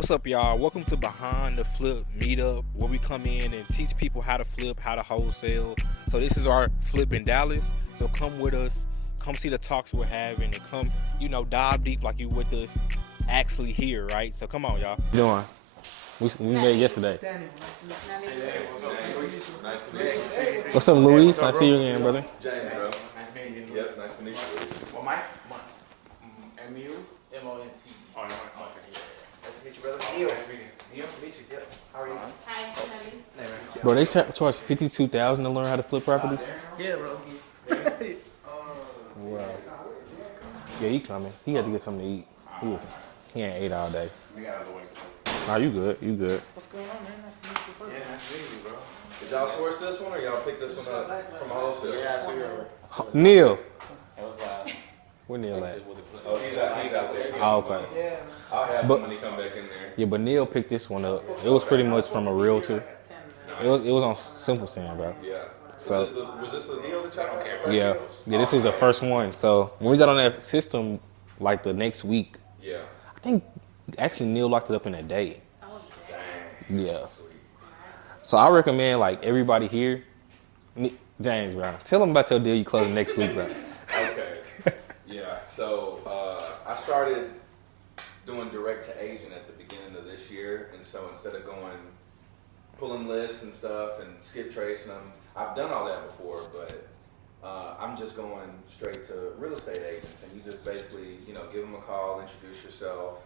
What's up, y'all? Welcome to Behind the Flip Meetup, where we come in and teach people how to flip, how to wholesale. So this is our flip in Dallas. So come with us, come see the talks we're having, and come, dive deep like you with us actually here, right? So come on, y'all. What you doing? We met yesterday. Nice to meet you. What's up, Luis? Nice to see you again, brother. James, bro. Nice meeting you. Yep, nice to meet you. Well, Mike? M-U-M-O-N-T. Oh, no, okay. Nice to meet you, brother. Neil. Nice meeting you. Nice to meet you. Yep. How are you? Hi, Bro, they charge $52,000 to learn how to flip properties? yeah, bro. Wow. Yeah, he coming. He had to get something to eat. He ain't ate all day. We got out of the way. Nah, you good. You good. What's going on, man? Nice to meet you. Yeah, nice meeting you, bro. Did y'all source this one or y'all pick this one up from a wholesale? Yeah, I see you. Neil. It was Where Neil at? Oh, he's out there. Oh, okay. I'll have some when he come back in there. Yeah, but Neil picked this one up. It was pretty much from a realtor. It was on Simple Sam, bro. Yeah. So Was this the deal that y'all had? yeah, this was the first one. So when we got on that system, like the next week, Yeah. I think actually Neil locked it up in a day. Dang. Yeah. Sweet. So I recommend like everybody here, James, bro, tell them about your deal you closing next week, bro. Okay. Yeah. So I started doing direct to agent at the beginning of this year, and so instead of pulling lists and stuff and skip tracing them, I've done all that before, but I'm just going straight to real estate agents, and you just basically, give them a call, introduce yourself,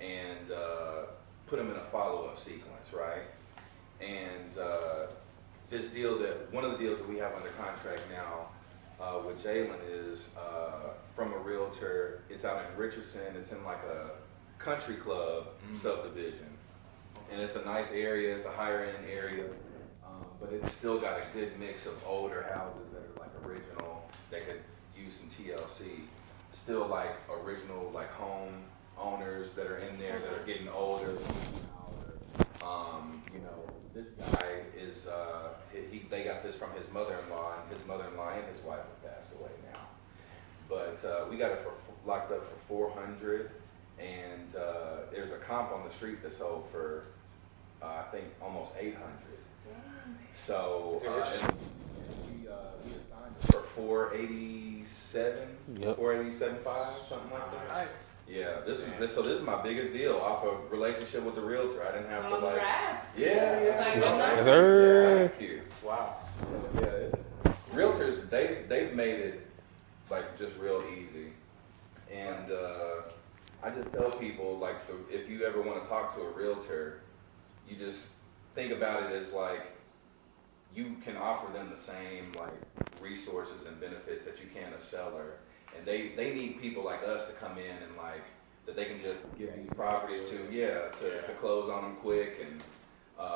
and put them in a follow-up sequence, right? And one of the deals that we have under contract now with Jalen is from a realtor. It's out in Richardson. It's in like a country club subdivision. And it's a nice area, it's a higher end area, but it's still got a good mix of older houses that are like original, that could use some TLC. Still like original like home owners that are in there that are getting older. This guy is, they got this from his mother-in-law, and his mother-in-law and his wife have passed away now. But we got it locked up for $400, and there's a comp on the street that sold for I think almost $800. So we assigned it for $487, Yep. $487.5, something like that. Nice. Yeah, this is my biggest deal off a relationship with the realtor. I didn't have to like. Congrats. Yeah, it's Yes, sir. Thank you. Wow. Yeah, realtors they've made it like just real easy, and I just tell people like if you ever want to talk to a realtor, you just think about it as like you can offer them the same like resources and benefits that you can a seller, and they need people like us to come in and like that they can just give these properties to close on them quick and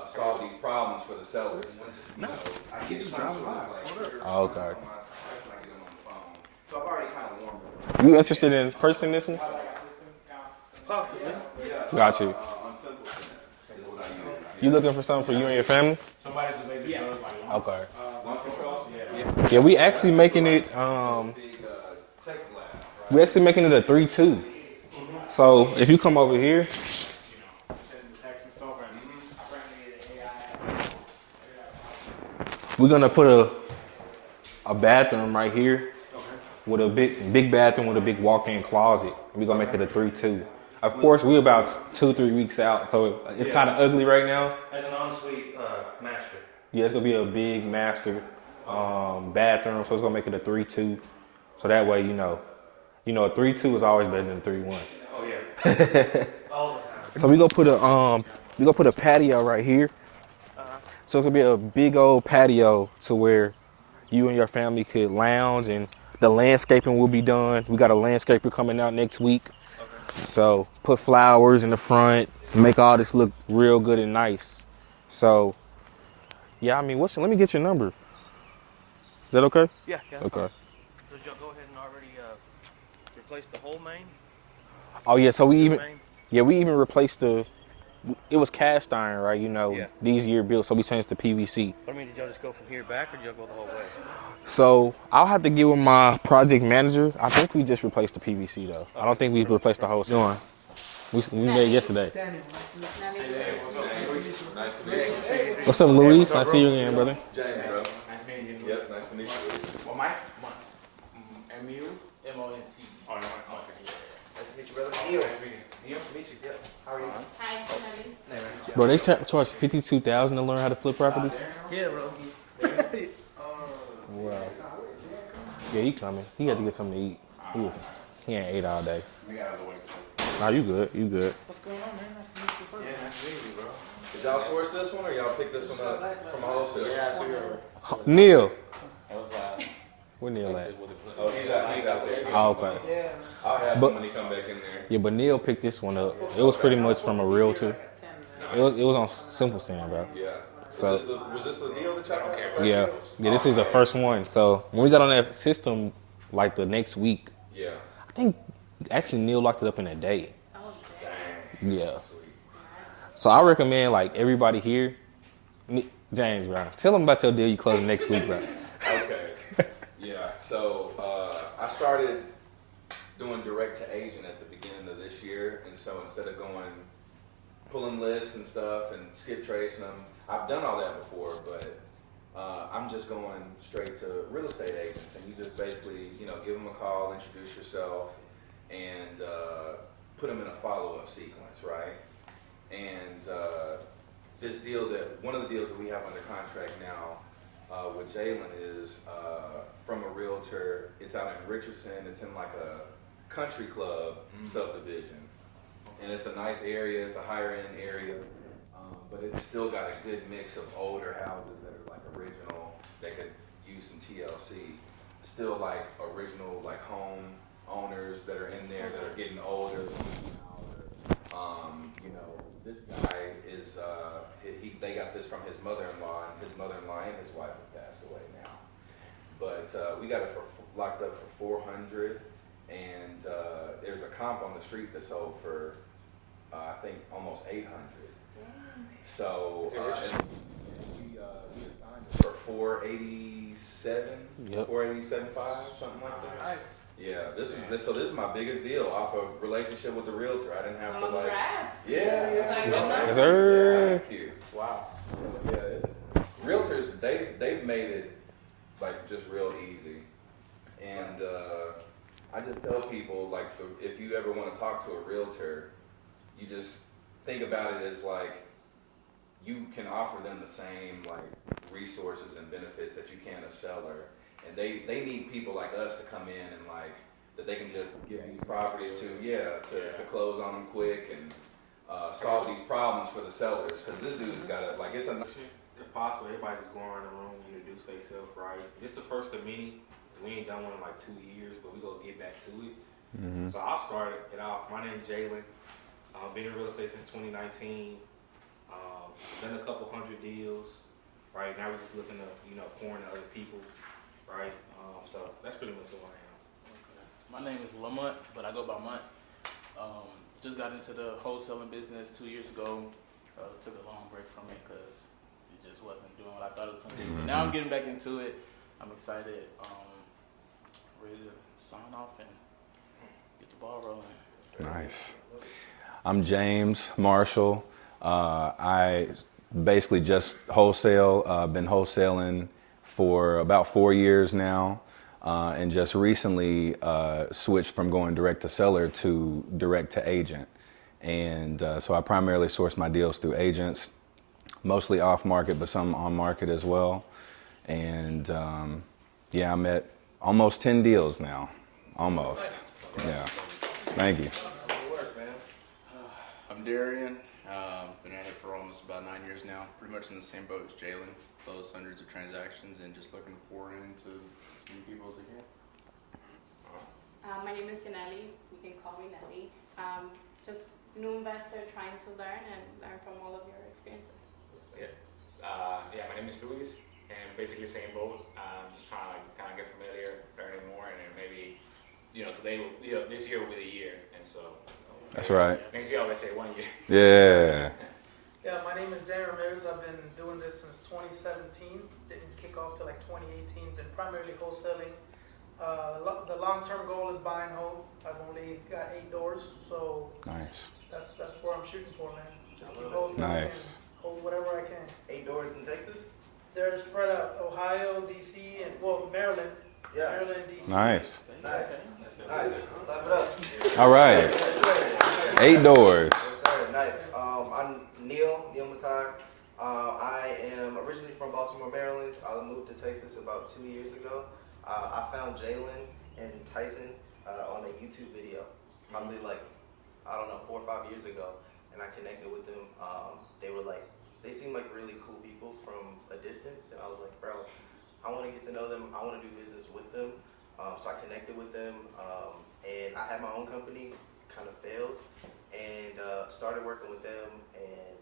solve these problems for the sellers. I get some sort of like Oh, okay. I get them on the phone, so I've already kind of warmed up. You interested in purchasing this one? Possibly. Got you. On Simple Center is what I use. You looking for something for you and your family? Somebody to make this like Okay. Launch control? Yeah. Yeah, we actually making it. Big text blast, right? We actually making it a 3-2. So if you come over here, we're gonna put a bathroom right here with a big bathroom with a big walk-in closet. We're gonna make it a 3-2. Of course, we're about 2-3 weeks out, so it's kind of ugly right now. As an ensuite master. Yeah, it's gonna be a big master bathroom, so it's gonna make it a 3-2. So that way, a 3-2 is always better than a 3-1. Oh yeah. All the time. So we gonna put a patio right here. So it could be a big old patio to where you and your family could lounge, and the landscaping will be done. We got a landscaper coming out next week. Okay. So put flowers in the front, make all this look real good and nice. So Yeah, I mean, let me get your number. Is that okay? Yeah, that's Okay. fine. So did y'all go ahead and already replace the whole main? Oh yeah, so Sewer main? we even replaced it was cast iron, right? You know, Yeah. these year built, so we changed to PVC. I mean, did y'all just go from here back, or did y'all go the whole way? So I'll have to get with my project manager. I think we just replaced the PVC though. I don't think we replaced the whole. Doing. We made it yesterday. Nice to meet you. What's up, Luis? Nice to see you again, brother. James, bro. Nice meeting you. Yes, nice to meet you. Well, Mike, Monts. M-U-M-O-N-T. Oh, Nice to meet you, brother. Neil. Nice meeting you. Nice to meet you. Yep. How are you? Hi, Natalie. Bro, they charge $52,000 to learn how to flip properties. Yeah, bro. Wow. Yeah, he coming. He had to get something to eat. He ain't ate all day. We got out of the way. Nah, you good. You good. What's going on, man? Nice to meet you. Yeah, nice meeting you, bro. Did y'all source this one or y'all pick this one up from a wholesale? Yeah, I see you. Neil. It was, Where Neil at? Oh, he's out there. Oh, okay. I'll have But- him when he come back in there. Yeah, but Neil picked this one up. It was pretty much from a realtor. It was on Simple Sand, bro. Yeah. So- Was this the deal that y'all had? Yeah. Yeah, this was the first one. So when we got on that system, like the next week, Yeah. I think actually Neil locked it up in a day. Oh, Dang. Yeah. Sweet. So I recommend like everybody here, James, bro, tell them about your deal you closing next week, bro. Okay. Yeah. So I started doing direct to agent at the beginning of this year, and so instead of pulling lists and stuff and skip tracing them, I've done all that before, but I'm just going straight to real estate agents, and you just basically, give them a call, introduce yourself, and put them in a follow-up sequence, right? And one of the deals that we have under contract now with Jalen is from a realtor. It's out in Richardson. It's in like a country club subdivision, and it's a nice area. It's a higher end area, but it's still got a good mix of older houses that are like original that could use some TLC. Still like original like home owners that are in there that are getting older. This guy is they got this from his mother-in-law, and his mother-in-law and his wife have passed away now. But we got it locked up for $400, and there's a comp on the street that sold for I think almost $800. So we assigned it for $487, Yep. $487.5, something like that. Nice. Yeah, this is my biggest deal off a relationship with the realtor. I didn't have to like. Congrats. Yeah. Yes, sir. Thank you. Wow. Yeah, realtors they've made it like just real easy, and I just tell people like if you ever want to talk to a realtor, you just think about it as like you can offer them the same like resources and benefits that you can a seller, and they need people like us to come in and like that they can just give these properties to close on them quick and solve these problems for the sellers, because this dude's got a like it's a. If possible, everybody just go around the room, introduce themselves, right? This the first of many. We ain't done one in like 2 years, but we gonna get back to it. So I'll start it off. My name's Jalen. Been in real estate since 2019. Done a couple hundred deals. Right now we're just looking to pour into other people. Right. So that's pretty much who I am. My name is Lamont, but I go by Mont. Just got into the wholesaling business 2 years ago. Took a long break from it because it just wasn't doing what I thought it was going to do. But now I'm getting back into it. I'm excited, ready to sign off and get the ball rolling. Nice. I'm James Marshall. I basically just wholesale. Been wholesaling for about 4 years now, and just recently switched from going direct to seller to direct to agent. And so I primarily source my deals through agents, mostly off market, but some on market as well. And I'm at almost 10 deals now. Almost. Yeah. Thank you. I'm Darian. Been at it for almost about 9 years now. Pretty much in the same boat as Jalen. Closed hundreds of transactions and just looking to pour into as many people as I can. My name is Nelly. You can call me Nelly. Just new investor trying to learn from all of your experiences. Yeah. Yeah, my name is Luis, and basically same boat. Just trying to kind of get familiar, learning more, and then maybe, today, this year will be the year, and so. That's right. Next year, I always say 1 year. Yeah. Yeah, my name is Dan Ramirez. I've been doing this since 2017. Didn't kick off till like 2018. Been primarily wholesaling. The long-term goal is buy and hold. I've only got 8 doors, so Nice. that's where I'm shooting for, man. Just keep wholesaling Nice. and hold whatever I can. 8 doors in Texas? They're spread out: Ohio, DC, and Maryland. Yeah. Maryland, DC. Nice. Nice. Nice. Clap it up. All right. 8 doors. Yes, sir. Nice. I'm Neil Matai. I am originally from Baltimore, Maryland. I moved to Texas about 2 years ago. I found Jalen and Tyson on a YouTube video, probably like, 4 or 5 years ago, and I connected with them. They seemed like really cool people from a distance, and I was like, bro, I want to get to know them. I want to do business with them. So I connected with them, and I had my own company, kind of failed, and started working with them and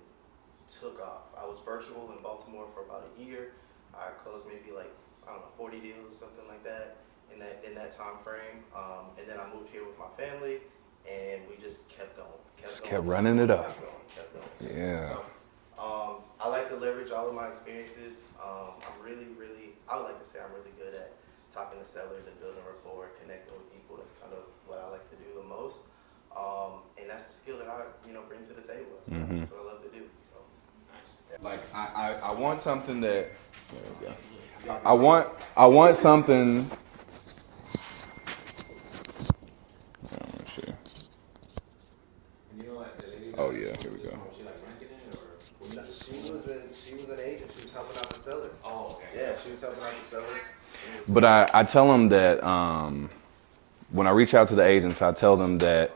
took off. I was virtual in Baltimore for about a year. I closed maybe 40 deals, something like that in that time frame. And then I moved here with my family, and we just kept going. Kept running it up. Kept going. Yeah. So, I like to leverage all of my experiences. I would like to say I'm really good at talking to sellers and building rapport, connecting with people. That's kind of what I like to do the most. And that's the skill that I, bring to the table. That's what I love to do. So. Like I want something that. There we go. I want something. Let me see. Oh yeah, here we go. She was an agent. She was helping out the seller. Oh, okay. Yeah, she was helping out the seller. But I tell them that when I reach out to the agents, I tell them that,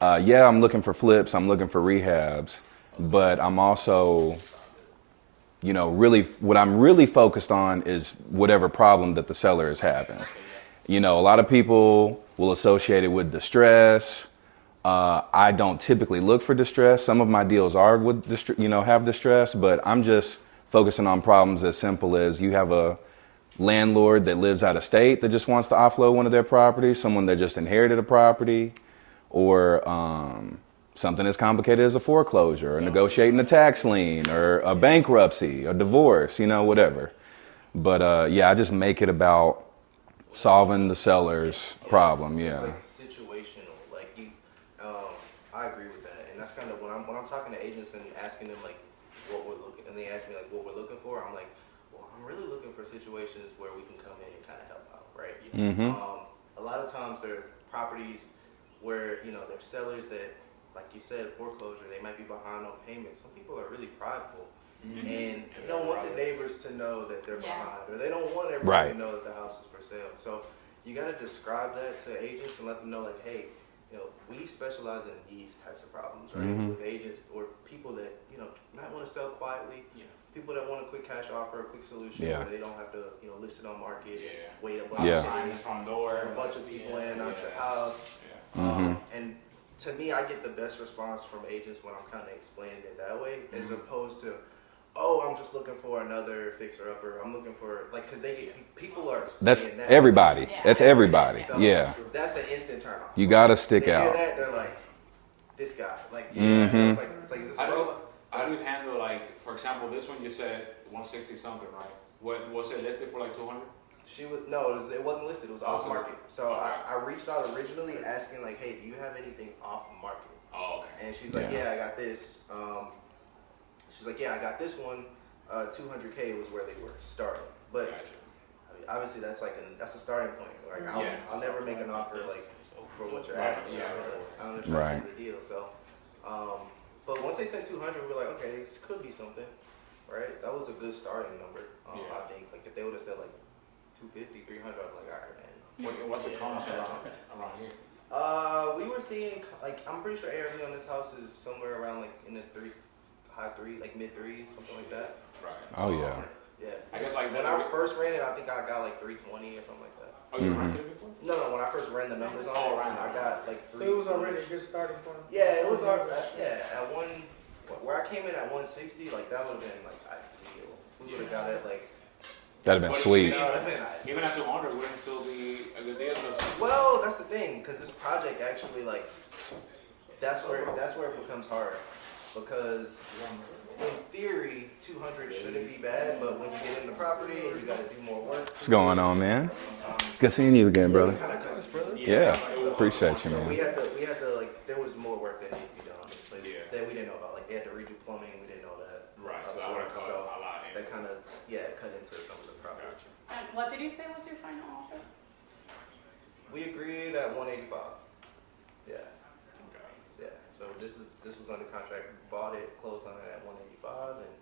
yeah, I'm looking for flips, I'm looking for rehabs, but I'm also, really, what I'm really focused on is whatever problem that the seller is having. A lot of people will associate it with distress. I don't typically look for distress. Some of my deals are with, have distress, but I'm just focusing on problems as simple as you have a landlord that lives out of state that just wants to offload one of their properties, someone that just inherited a property, or something as complicated as a foreclosure, or negotiating a tax lien, or a bankruptcy, a divorce, whatever. But yeah, I just make it about solving the seller's problem. Yeah. It's like situational. I agree with that, and that's kind of when I'm talking to agents and asking them and they ask me what we're looking for. I'm like, well, I'm really looking for situations where we can come in and kind of help out, right? Mm-hmm. A lot of times there are properties where they're sellers that, like you said, foreclosure. They might be behind on payments. Some people are really prideful, and they don't want the neighbors to know that they're behind, or they don't want everybody to know that the house is for sale. So you got to describe that to agents and let them know, hey, we specialize in these types of problems, right? With agents or people that might want to sell quietly. People that want a quick cash offer, a quick solution where they don't have to list it on market, wait a bunch of days, a bunch of people in and out your house. And to me, I get the best response from agents when I'm kind of explaining it that way, as opposed to, I'm just looking for another fixer-upper. I'm looking for, because people are That's saying that. everybody. That's everybody. So Yeah. That's an instant turn off. You gotta stick They hear out. that, they're like, this guy. It's like, is this a How robot? do you handle, for example, this one you said 160 something, right? What was it listed for 200? It wasn't listed. It was off market. So I reached out originally asking hey, do you have anything off market? Oh, okay. And she's like, yeah, I got this. She's like, yeah, I got this one. 200K was where they were starting. But obviously that's a starting point. I'll never make an offer for what you're asking. I'm just trying to do the deal. So, but once they said 200, we were like, okay, this could be something, right? That was a good starting number. I think if they would have said 250, 300, I'd be like, all right, man. What's the common around here? We were seeing I'm pretty sure ARV on this house is somewhere around in the high three, mid threes, something like that. Right. Oh yeah. Yeah. I guess when I first ran it, I think I got 320 or something like that. Oh, you rented it before? No, when I first ran the numbers on it, I got 320. So it was already a good starting point. Yeah, it was at one where I came in at 160, that would have been we would have got it like. That'd have been sweet. No, that'd been nice. Even at 200, wouldn't it still be a good deal? 'Cause Well, that's the thing, because this project actually like that's where it becomes hard, because in theory 200 shouldn't be bad, but when you get in the property and you got to do more work. What's going on, man? Good seeing you again, brother. Yeah, appreciate you, So man. we had to like there was more work that needed to be done on this place that we didn't know about. Like they had to redo plumbing, we didn't know that. Right, so that would have cut So a lot. that kind of cut into some of the project. And what did you say was your final offer? We agreed at 185. Yeah. Yeah. So this was under contract. Bought it, closed on it at 185, and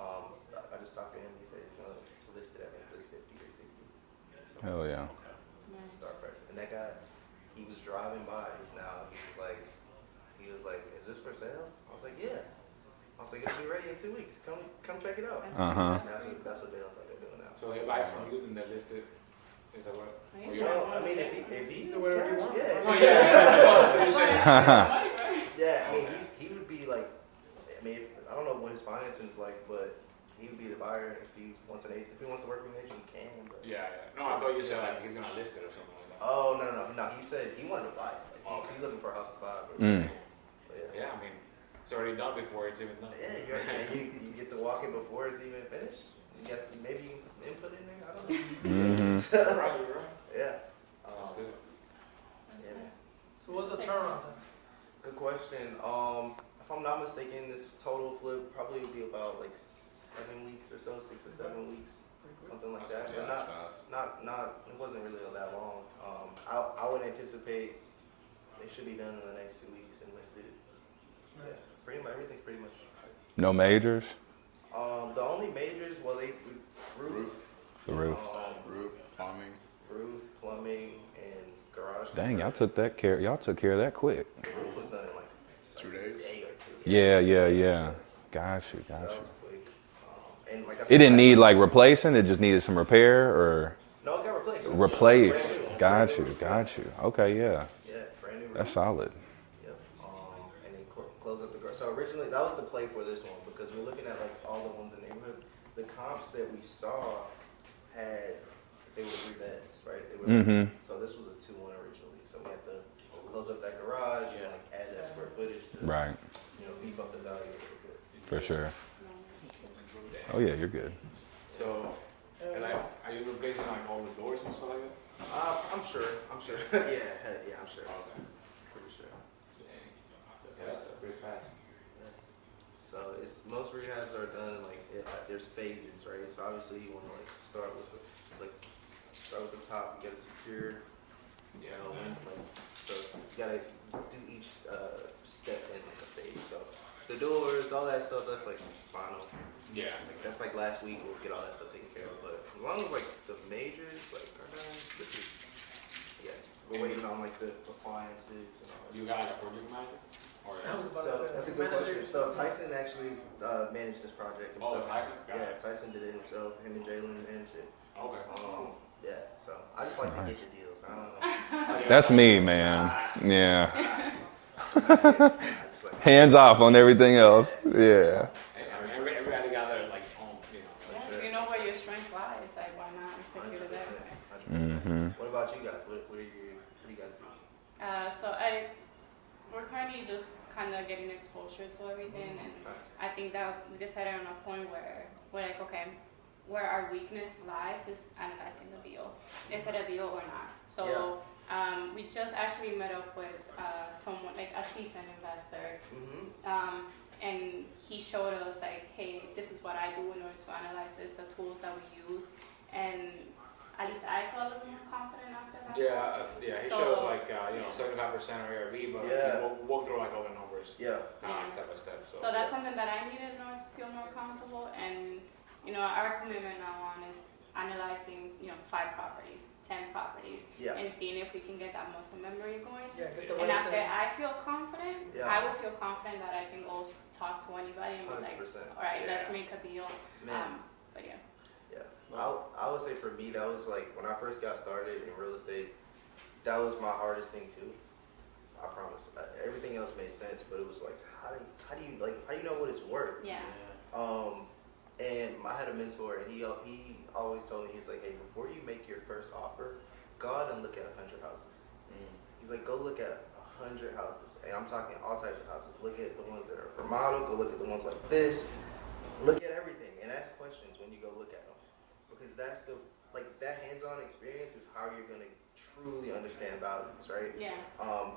I just talked to him. He said he's gonna list it at like 350 or 60. So Hell yeah. start price. And that guy, he was driving by just now. He was like, "Is this for sale?" I was like, "Yeah." I was like, "It'll be ready in 2 weeks. Come check it out." Uh-huh. That's what they're doing now. So they buy from you, then they list it. Is that what? Right. or you're Well, not- I mean, if he Do whatever you cash, want. yeah. Oh, yeah. Yeah, I mean, he would be like, I mean, I don't know what his financing is like, but he would be the buyer if he wants an agent. If he wants to work with an agent, he can. But. Yeah. No, I thought you said like he's gonna list it or something like that. Oh no! He said he wanted to buy it. Like, he's looking for a house to buy. But, Mm. but Yeah, I mean, it's already done before it's even done. yeah, you get to walk it before it's even finished. You guess maybe you can put some input in there. I don't know. Mm-hmm. You're right, you're right. Yeah. That's good. Yeah. So what's the turnaround time? Good question. If I'm not mistaken, this total flip probably would be about like 7 weeks or so, 6 or 7 weeks, something like that. Yeah, But that's fast. not. It wasn't really that long. I would anticipate it should be done in the next 2 weeks and listed. Yeah, pretty much everything's pretty much. No majors? The only majors, well, roof, The roof. Roof, plumbing. roof, plumbing, and garage. Dang, y'all took care of that quick. The roof was done in like 2 days. a day or two. Yeah. Got you. That was quick. And like I said, It didn't need like replacing, it just needed some repair or No, it got replaced. replaced. Brand new. Got you. Okay, yeah. Yeah, brand new. That's roof. solid. Yep. And then close up the garage. So originally, that was the play for this one because we're looking at like all the ones in the neighborhood. The comps that we saw they were 3 beds, right? They were. Mm-hmm. So this was a 2-1 originally. So we had to close up that garage and like add that square footage to Right. Beef up the value a little bit. For sure. Oh yeah, you're good. So, and like, are you replacing like all the doors and stuff like that? I'm sure. yeah, I'm sure. Okay. Pretty sure. Yeah, that's pretty fast. So it's most rehabs are done like there's phases, right? So obviously you want to like start with the top. You got to secure, so you got to do each step in like a phase. So the doors, all that stuff, that's like final. Yeah. Like that's like last week we'll get all that stuff taken care of. But as long as like the majors like are done, we're waiting on like the appliances and all that. You got like a project manager? Or So that's a good question. So Tyson actually managed this project Oh, himself. Tyson? Got Yeah, it. Tyson did it himself. Him and Jalen managed it. Okay. Yeah. So I just like to get the deals. I don't know. That's me, man. Yeah. I just like Hands off on everything else. Yeah. Everybody got their like home, Yeah, if you know where your strength lies, like why not execute it that way? 100%. Mm-hmm. What about you guys? What do you guys do? So we're currently just kind of getting exposure to everything, and I think that we decided on a point where we're like, okay, where our weakness lies is analyzing the deal. Is it a deal or not? So we just actually met up with someone, like a seasoned investor, and he showed us like, hey, this is what I do in order to analyze this, the tools that we use, and at least I felt a little more confident after that. Yeah. He So- showed like 75% of ARV, but Yeah. we'll walk through like all the numbers, Yeah. step by step. So that's something that I needed in order to feel more comfortable, and our commitment now on is analyzing 5 properties, 10 properties, Yeah. and seeing if we can get that muscle memory going. Yeah, get the And rates after in. I feel confident, Yeah. I will feel confident that I can go talk to anybody and be like, 100%. all right, let's Yeah. make a deal. Man. But yeah. Yeah, I would say for me that was like when I first got started in real estate, that was my hardest thing too. I promise. Everything else made sense, but it was like how do you know what it's worth? Yeah. And I had a mentor, and he always told me, he's like, hey, before you make your first offer, go out and look at 100 houses. He's like, go look at 100 houses, and I'm talking all types of houses. Look at the ones that are remodeled. Go look at the ones like this. Look at everything, and ask questions when you go look at them, because that's that hands-on experience is how you're gonna truly understand values, right? Yeah.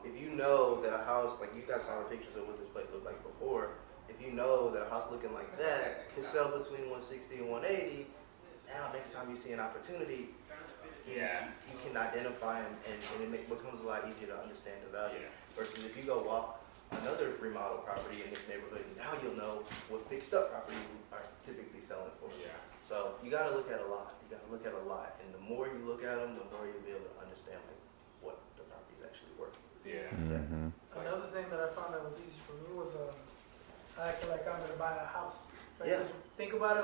If you know that a house, like you guys saw the pictures of what this place looked like before, if you know that a house looking like that could sell between 160 and 180, now next time you see an opportunity, you can identify them, and it becomes a lot easier to understand the value. Versus if you go walk another remodel property in this neighborhood, now you'll know what fixed up properties are typically selling for. So you got to look at a lot. You got to look at a lot, and the more you look at them, the more you'll be able to understand what the property's actually worth. Another thing that I found that was easy for me was I acted like I'm gonna buy a house. Right? Yeah. 'Cause think about it,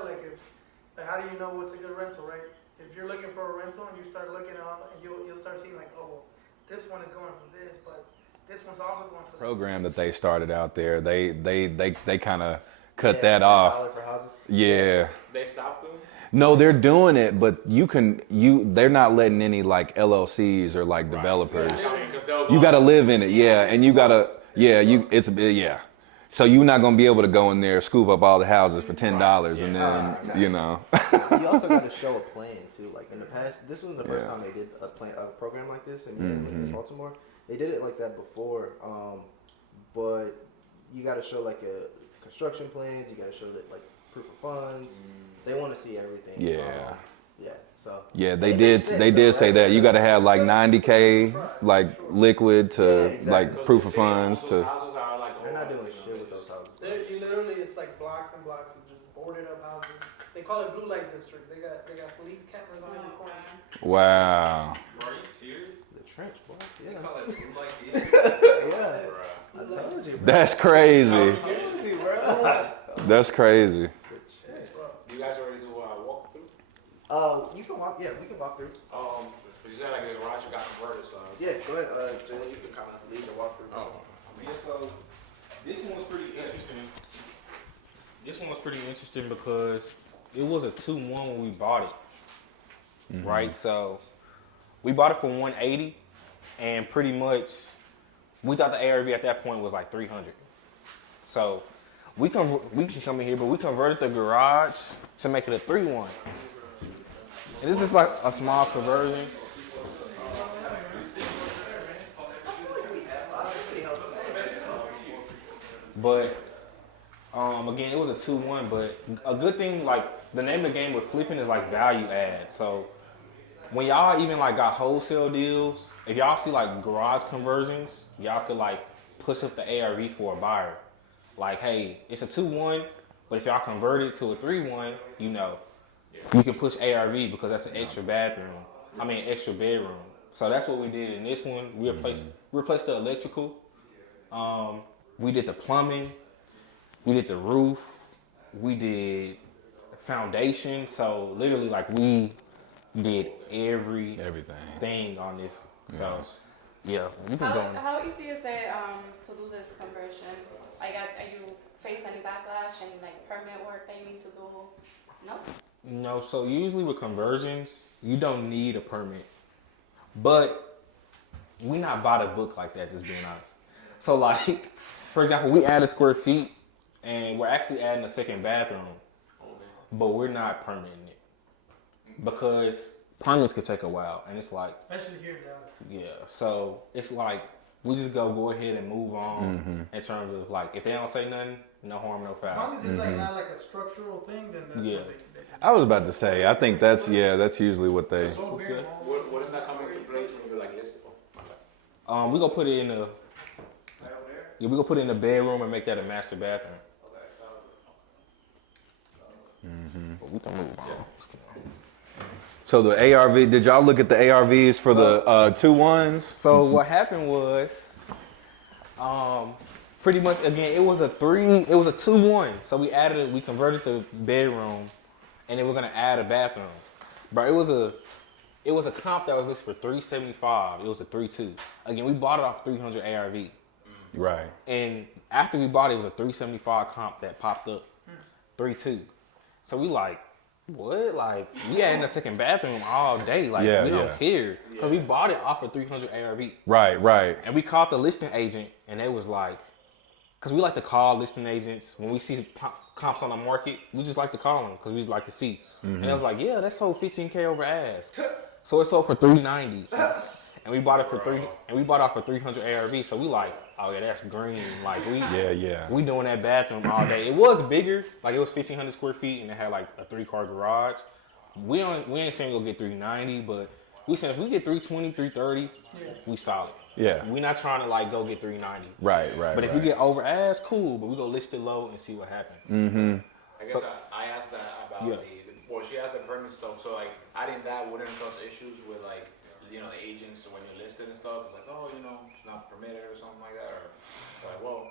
how do you know what's a good rental, right? If you're looking for a rental and you start looking at all, you'll start seeing like, oh, this one is going for this, but this one's also going for this. Program that they started out there, they kind of cut that off. $1 for houses. Yeah. They stopped them? No, they're doing it, but they're not letting any like LLCs or like developers. You got to live in it, and you got to, So you're not gonna be able to go in there, scoop up all the houses for $10, and then You also got to show a plan too. Like in the past, this was the first time they did a program like this in Baltimore. They did it like that before, but you got to show like a construction plans. You got to show that like proof of funds. They want to see everything. So they did say that you got to have like $90K like liquid to like proof of funds to. They're not doing shit with those houses. It's like blocks and blocks of just boarded up houses. They call it blue light district. They got police cameras on every corner. Wow. Bro, are you serious? The trench, boy. Yeah. They call it blue light district. I told you, bro. That's crazy. I told you, bro. That's crazy. Do you guys already do a walkthrough? You can walk. Yeah, we can walk through. You said like the garage got converted, so. Yeah, go ahead, Jalen. You can kind of lead the walkthrough. So this one was pretty interesting. This one was pretty interesting because it was a 2-1 when we bought it, right? So we bought it for 180, and pretty much we thought the ARV at that point was like 300. So we can come in here, but we converted the garage to make it a 3-1. And this is like a small conversion. But again, it was a 2-1. But a good thing, like the name of the game with flipping is like value add. So when y'all even like got wholesale deals, if y'all see like garage conversions, y'all could like push up the ARV for a buyer. Like, hey, it's a 2-1, but if y'all convert it to a 3-1, you can push ARV because that's an extra extra bedroom. So that's what we did in this one. We replaced the electrical. We did the plumbing, we did the roof, we did foundation. So literally, like we did everything on this. So you can go. How easy is it to do this conversion? Like, are you face any backlash and like permit work that you need to do? No. No. So usually with conversions, you don't need a permit, but we not by the book like that. Just being honest. So like. For example, we added square feet, and we're actually adding a second bathroom, but we're not permitting it because permits could take a while, and it's like, Especially here in Dallas. yeah. So it's like we just go ahead and move on in terms of like if they don't say nothing, no harm, no foul. As long as it's like not like a structural thing, then that's what they I was about to say, I think that's usually what they. Wouldn't that come into place when you like list it? We gonna put it in the. Yeah, we gonna put it in the bedroom and make that a master bathroom. But we can move on. So the ARV, did y'all look at the ARVs for the 2-1s? So what happened was, pretty much again, it was a 2-1. So we converted the bedroom, and then we're gonna add a bathroom. But it was a comp that was listed for $375. It was a 3-2. Again, we bought it off 300 ARV. Right. And after we bought it, it was a $375 comp that popped up, 3-2. So we like, What? Like, we had in the second bathroom all day. Like, we don't care. Because we bought it off of 300 ARV. Right. And we called the listing agent, and they was like, because we like to call listing agents. When we see comps on the market, we just like to call them because we like to see. And it was like, yeah, that sold 15K over ask. So it sold for 390. And we bought it for we bought off for 300 ARV. So we like, oh yeah, that's green. Like we doing that bathroom all day. It was bigger, like it was 1,500 square feet, and it had like a 3-car garage. We ain't saying we'll get 390, but we said if we get 320, 330, we solid. Yeah. We're not trying to like go get 390. Right. But if we get over ass, cool. But we go list it low and see what happens. I guess I asked that about well, she asked the permit stuff. So like adding that wouldn't cause issues with like, you know, the agents when you list it and stuff. It's like, oh, you know, it's not permitted or something like that. Or like, well.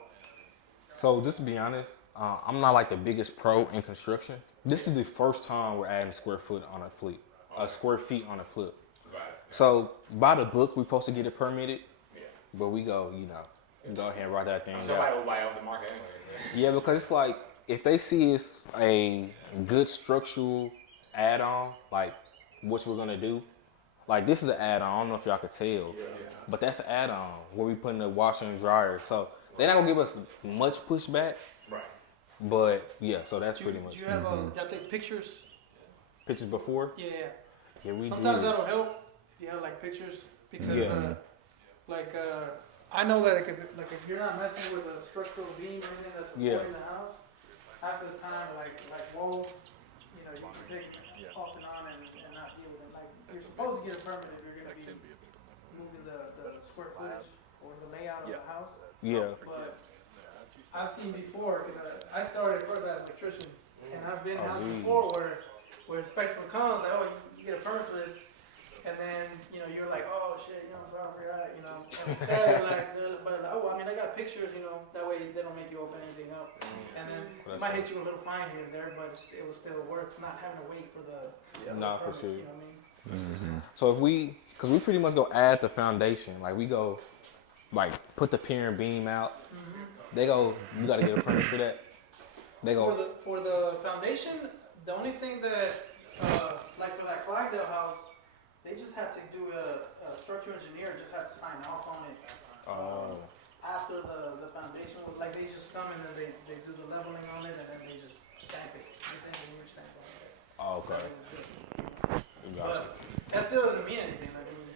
So just to be honest, I'm not like the biggest pro in construction. This is the first time we're adding square feet on a flip. Right. So by the book, we're supposed to get it permitted. Yeah. But we go, go ahead and write that thing down. Somebody will buy off the market anyway. Yeah, because it's like, if they see it's a good structural add-on, like what we're going to do, like this is an add-on. I don't know if y'all could tell, but that's an add-on where we put in the washer and dryer. So they're not going to give us much pushback. Right. But yeah, so that's pretty much. Do you have, y'all take pictures? Pictures before? Yeah. Yeah, we Sometimes do. that'll help if you have like pictures because I know that if you're not messing with a structural beam or anything that's supporting the house, half the time like walls, you know, you can take off and on and not deal with it. Like you're supposed to get a permit if you're going to be moving the square footage or the layout of the house. Yeah. But I've seen before because I started first as an electrician, and I've been in houses before where inspection comes like, oh, you get a permit for this. And then, you know, you're like, oh shit, you know, I'm sorry for that, you know. And instead, I got pictures, you know, that way they don't make you open anything up. And then it might hit you a little fine here and there, but it was still worth not having to wait for the for sure. You know what I mean? So because we pretty much go add the foundation, like we go, like put the pier and beam out. They go, you got to get a permit for that. They go for the foundation. The only thing that, like for that Clydesdale house. They just had to do a structural engineer just had to sign off on it after the foundation was like they just come and then they do the leveling on it and then they just stamp it. Everything you stamp on it. Oh, okay. But that still doesn't mean anything. I mean,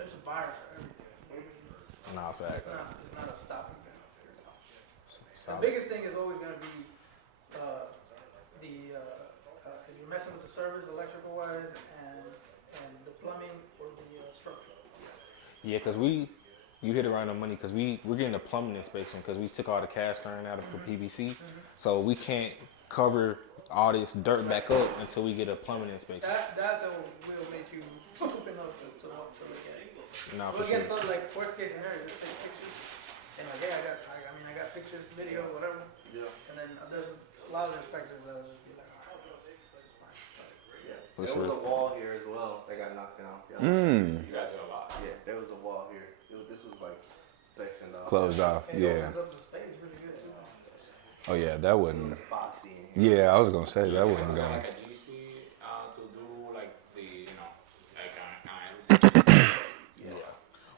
there's a buyer for everything. Nah, fact. It's not a stopping thing. The biggest thing is always going to be if you're messing with the service, electrical wise, and the plumbing or the structure. Yeah, because you hit it right on money because we're getting a plumbing inspection because we took all the cast iron out of the PVC. So we can't cover all this dirt back up until we get a plumbing inspection. That though will make you open up to look at it. No, we'll for get sure. something like worst case scenario, just take pictures and like, yeah, I got pictures, video, whatever. Yeah. And then there's a lot of inspectors that'll just be like, there was a wall here as well that got knocked down. You got to a lot. Yeah, there was a wall here. This was like sectioned off. Closed off. And it opens up the space really good too. Oh yeah, that It wouldn't. was boxy in here. Yeah, I was gonna say that wouldn't go. Like a GC to do like the, you know, like Yeah.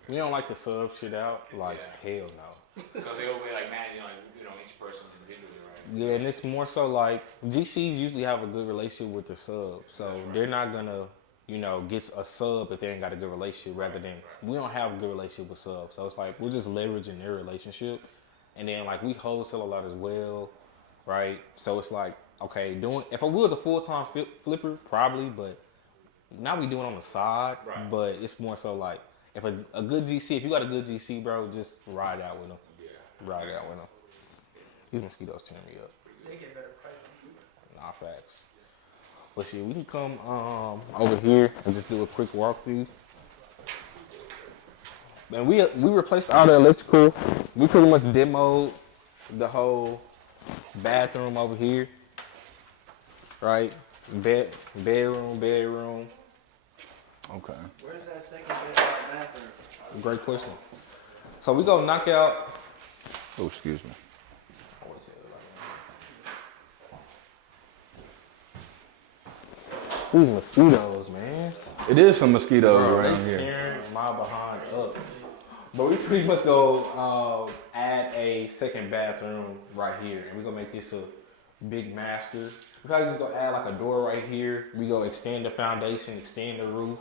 We don't like to sub shit out. Like hell no. because they will be like, man, you know, each person's individually, right? Yeah, and it's more so like GCs usually have a good relationship with their sub, so they're not gonna, get a sub if they ain't got a good relationship. Rather than we don't have a good relationship with subs, so it's like we're just leveraging their relationship, and then like we wholesale a lot as well, right? So it's like okay, if I was a full-time flipper, probably, but now we doing it on the side. Right. But it's more so like if a good GC, if you got a good GC, bro, just ride out with them. Yeah. Ride out with them. These mosquitoes tearing me up. They get better pricing too. Nah, facts. But shit, we can come over here and just do a quick walkthrough. Man, we replaced all the electrical. We pretty much demoed the whole bathroom over here. Right? Bedroom. Okay. Where's that second bathroom? Great question. So we go knock out. Oh, excuse me. These mosquitoes, man. It is some mosquitoes Bro, around they here. tearing my behind up. But we pretty much go add a second bathroom right here, and we're gonna make this a big master. We probably just gonna add like a door right here. We go extend the foundation, extend the roof,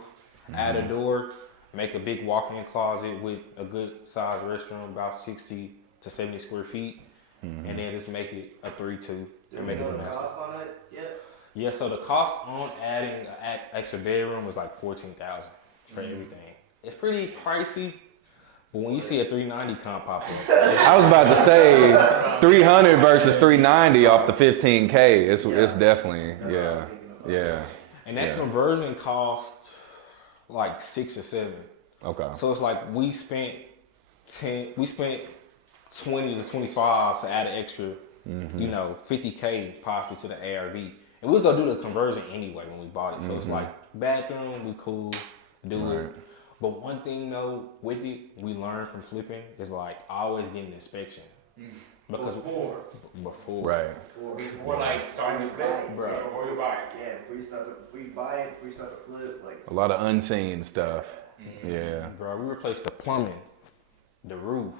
add a door, make a big walk-in closet with a good sized restroom, about 60 to 70 square feet, and then just make it a 3-2. Did And we make it know a the master. cost on it yet? Yeah, so the cost on adding an extra bedroom was like $14,000 for everything. It's pretty pricey, but when you see a 390 comp pop up, I was about to say 300 versus 390 off the 15K. It's definitely yeah. and that conversion cost like 6 or 7. Okay. So it's like we spent 20 to 25 to add an extra, 50K possibly to the ARV. And we was gonna do the conversion anyway when we bought it. So it's like bathroom, we cool, do it. But one thing though, with it, we learned from flipping is like always get an inspection. Because before. Right. Before like starting to flip, Bro. before you buy it. Yeah, before you buy it, before you start to flip, like. A lot of unseen stuff. Yeah. Bro, we replaced the plumbing, the roof,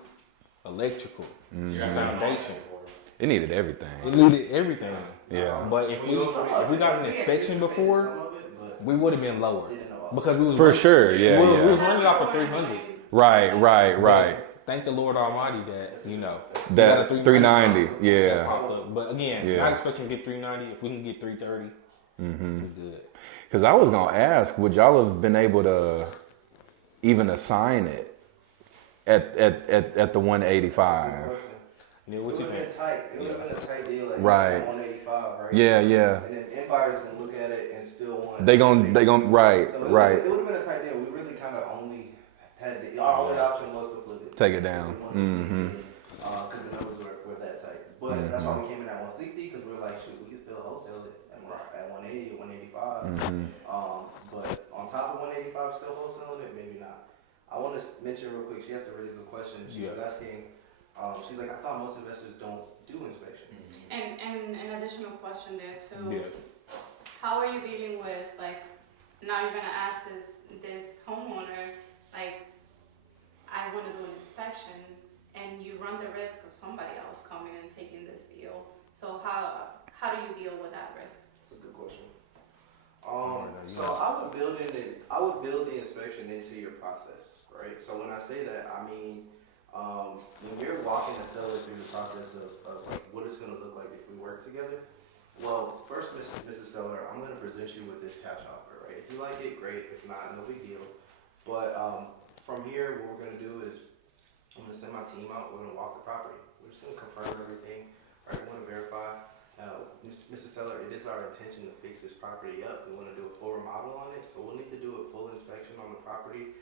electrical, the foundation. It needed everything. It needed everything. Yeah. But if we got an inspection before, we would have been lower. Because we was For sure, we was running off of 300. Right. Thank the Lord Almighty that, we That got a 390, yeah. popped up. But again, Yeah. not expecting to get 390. If we can get 330, we're good. Because I was going to ask, would y'all have been able to even assign it at the 185? Neil, what you think? It would have been a tight deal at Right. 185, right? Yeah. And then end buyers gonna look at it and still want. They gon' right. It would have been a tight deal. We really kind of only had our only option was to flip it. Take it down. Because the numbers were that tight. But that's why we came in at 160 because we were like, shoot, we can still wholesale it at 180 or 185. But on top of 185, still wholesaling it, maybe not. I want to mention real quick. She asked a really good question. She was asking. She's like, I thought most investors don't do inspections. And an additional question there too. Yeah. How are you dealing with, like, now you're gonna ask this homeowner, like, I want to do an inspection, and you run the risk of somebody else coming and taking this deal. So how do you deal with that risk? That's a good question. So I would build the inspection into your process, right? So when I say that, I mean when you're walking a seller through the process of like what it's going to look like if we work together. Well, first, Mrs. Seller, I'm going to present you with this cash offer, right? If you like it, great. If not, no big deal. But from here, what we're going to do is I'm going to send my team out. We're going to walk the property. We're just going to confirm everything. Right? We want to verify. Mrs. Seller, it is our intention to fix this property up. We want to do a full remodel on it, so we'll need to do a full inspection on the property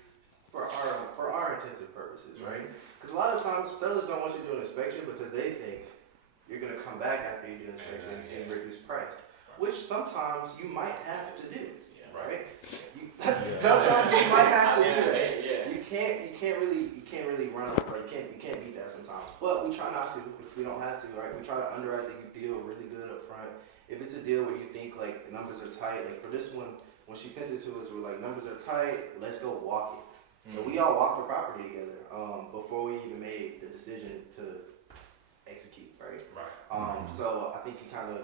for our intensive purposes, right? Because a lot of times sellers don't want you to do an inspection because they think you're going to come back after you do an inspection and reduce price, which sometimes you might have to do, right? Sometimes you might have to do that. You can't really run, like you can't beat that sometimes. But we try not to if we don't have to, right? We try to underwrite the deal really good up front. If it's a deal where you think like the numbers are tight, like for this one, when she sent it to us, we're like, numbers are tight, let's go walk it. So we all walked the property together before we even made the decision to execute, right? So I think you got to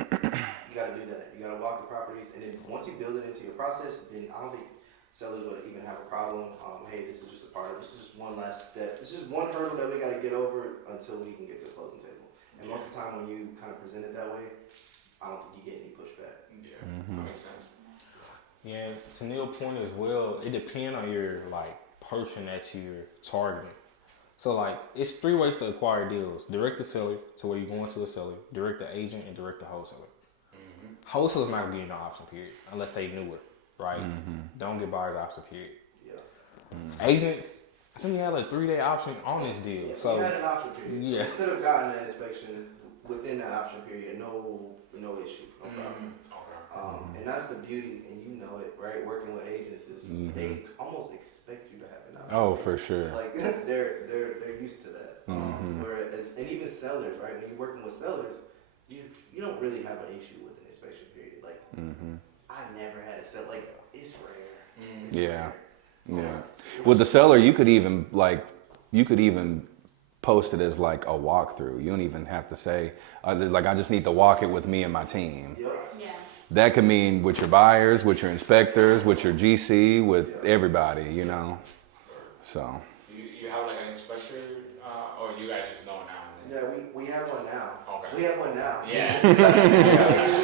do that. You got to walk the properties, and then once you build it into your process, then I don't think sellers would even have a problem. Hey, this is just a part of. This is just one last step. This is one hurdle that we got to get over until we can get to the closing table. And most of the time, when you kind of present it that way, I don't think you get any pushback. Yeah, that makes sense. Yeah, to Neil's point as well, it depends on your person that you're targeting. So it's 3 ways to acquire deals: direct to seller, to where you're going to a seller; direct to agent; and direct to wholesaler. Wholesaler's not gonna give you no option period unless they knew it, right? Don't get buyers option period. Agents, I think we had 3-day option on this deal. Yeah, so we had an option period. Yeah. So we could have gotten that inspection within that option period, no issue, no problem. And that's the beauty, and you know it, right? Working with agents is they almost expect you to have an option. Oh, for sure. Like they're used to that. Whereas, and even sellers, right? When you're working with sellers, you don't really have an issue with an inspection period. Like I I never had a sell. Like, it's rare. It's Yeah. rare. Yeah. With the seller, you could even post it as like a walkthrough. You don't even have to say, like, I just need to walk it with me and my team. Yep. Yeah. That could mean with your buyers, with your inspectors, with your GC, with everybody, you know. So. You have like an inspector, or you guys just know now? Yeah, we have one now. Okay. We have one now. Yeah. We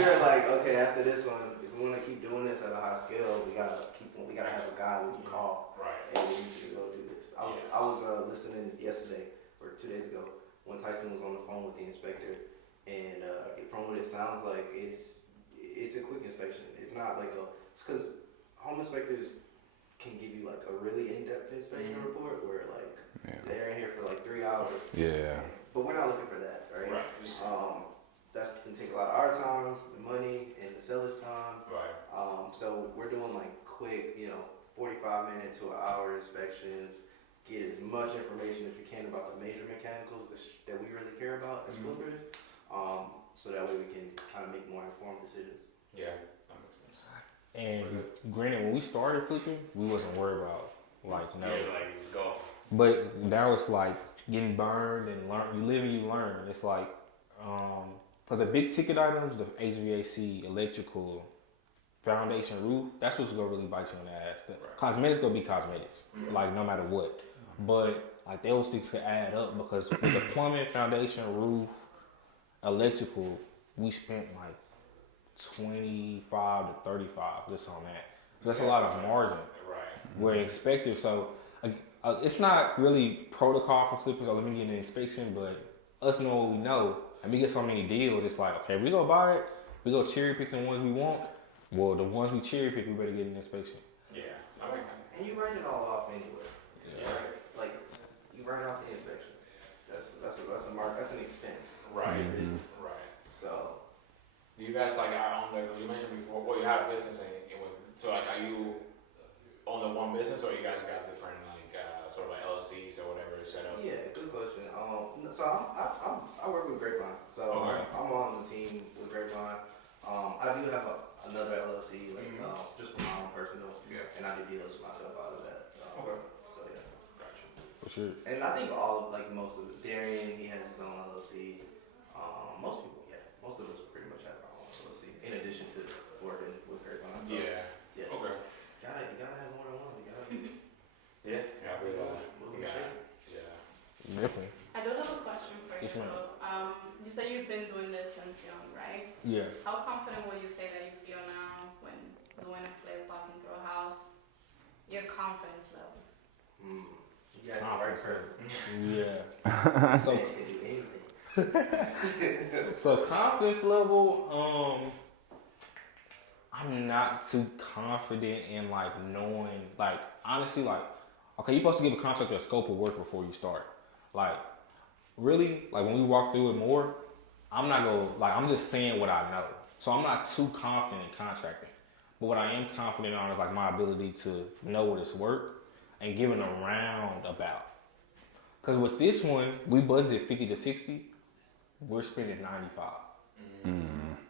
were like, okay, after this one, if we want to keep doing this at a high scale, we gotta have a guy we can call. Right. And we need to go do this. I was listening yesterday or 2 days ago when Tyson was on the phone with the inspector, and from what it sounds like, it's a quick inspection. It's not like it's because home inspectors can give you like a really in-depth inspection report where like they're in here for like 3 hours. Yeah. But we're not looking for that, right? Right. That's gonna take a lot of our time, the money, and the seller's time. Right. So we're doing like quick, 45-minute to an hour inspections. Get as much information as we can about the major mechanicals that we really care about as flippers. So that way we can kind of make more informed decisions. Yeah, that makes sense. And granted, when we started flipping, we wasn't worried about like no. Yeah, like let's go. But now it's like getting burned and learn. You live and you learn. It's like, because the big ticket items, the HVAC, electrical, foundation, roof, that's what's gonna really bite you in the ass. The cosmetics gonna be cosmetics, like no matter what. But like those things could add up because with the plumbing, foundation, roof, electrical, we spent like 25 to 35 just on that. So that's a lot of margin. Right. We're inspectors, so it's not really protocol for flippers. Let me get an inspection, but us know what we know, and we get so many deals. It's like, okay, we go buy it, we go cherry pick the ones we want. Well, the ones we cherry pick, we better get an inspection. Yeah. Okay. And you write it all off anyway. Yeah. Like you write off the inspection. That's a mark. That's an expense. Right. Business. Right. So. Do you guys like are on there? Because you mentioned before, well, you have a business so like, are you on the one business, or you guys got different like sort of like LLCs or whatever set up? Yeah, good question. So I work with Grapevine. So I'm on the team with Grapevine. I do have another LLC, like just for my own personal, and I do deals myself out of that. So yeah, Gotcha. For sure. and I think most of it. Darian, he has his own LLC. Most of us pretty much have our own LLC. In addition to working with Grapevine. So, Yeah. Okay. You gotta have more than one. You gotta. Yeah. Yeah. Moving shape. Yeah. Definitely. I do have a question for you. Yes, ma'am. You said you've been doing this since young, right? Yeah. How confident would you say that you feel now when doing a flip, walking through a house? Your confidence level. You guys the right person. Yeah. So, Man can do anything. so confidence level, I'm not too confident in like knowing, like honestly, like, okay, you're supposed to give a contractor a scope of work before you start. Like, really, like when we walk through it more, I'm not gonna, like, I'm just saying what I know. So I'm not too confident in contracting. But what I am confident on is like my ability to know what it's work and giving a roundabout. Because with this one, we budgeted 50 to 60, we're spending 95.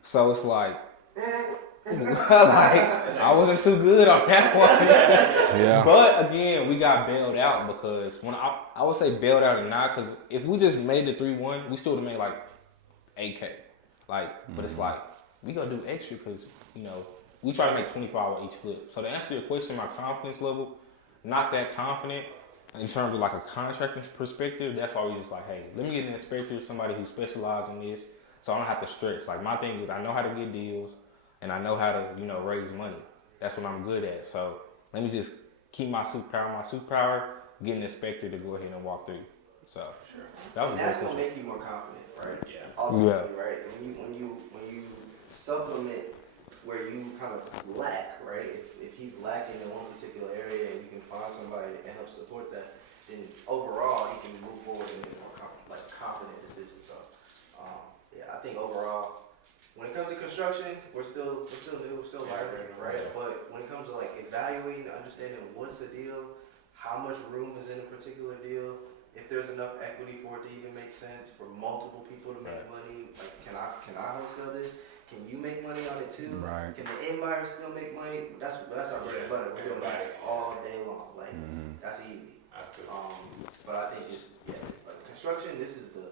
So it's like, I wasn't too good on that one. Yeah. But again, we got bailed out because when I would say bailed out and not, because if we just made the 3-1, we still would have made like 8K. Like, but it's like, we gotta do extra because, we try to make 25 on each flip. So to answer your question, my confidence level, not that confident in terms of like a contracting perspective. That's why we just like, hey, let me get an inspector, somebody who specializes in this, so I don't have to stretch. Like my thing is I know how to get deals and I know how to, raise money. That's what I'm good at. So let me just keep my superpower, get an inspector to go ahead and walk through. So that was And that's gonna make you more confident, right? Yeah. Ultimately, right? When you supplement where you kind of lack, right? If he's lacking in one particular area and you can find somebody that can help support that, then overall he can move forward and make more confident decisions. So, I think overall, when it comes to construction, we're still new, we're still learning, right? But when it comes to like evaluating, understanding what's the deal, how much room is in a particular deal, if there's enough equity for it to even make sense for multiple people to make money, like can I wholesale this? Can you make money on it too? Right. Right. Can the end buyer still make money? That's our bread and butter. We're doing that all day long. Like that's easy. But I think it's like construction. This is the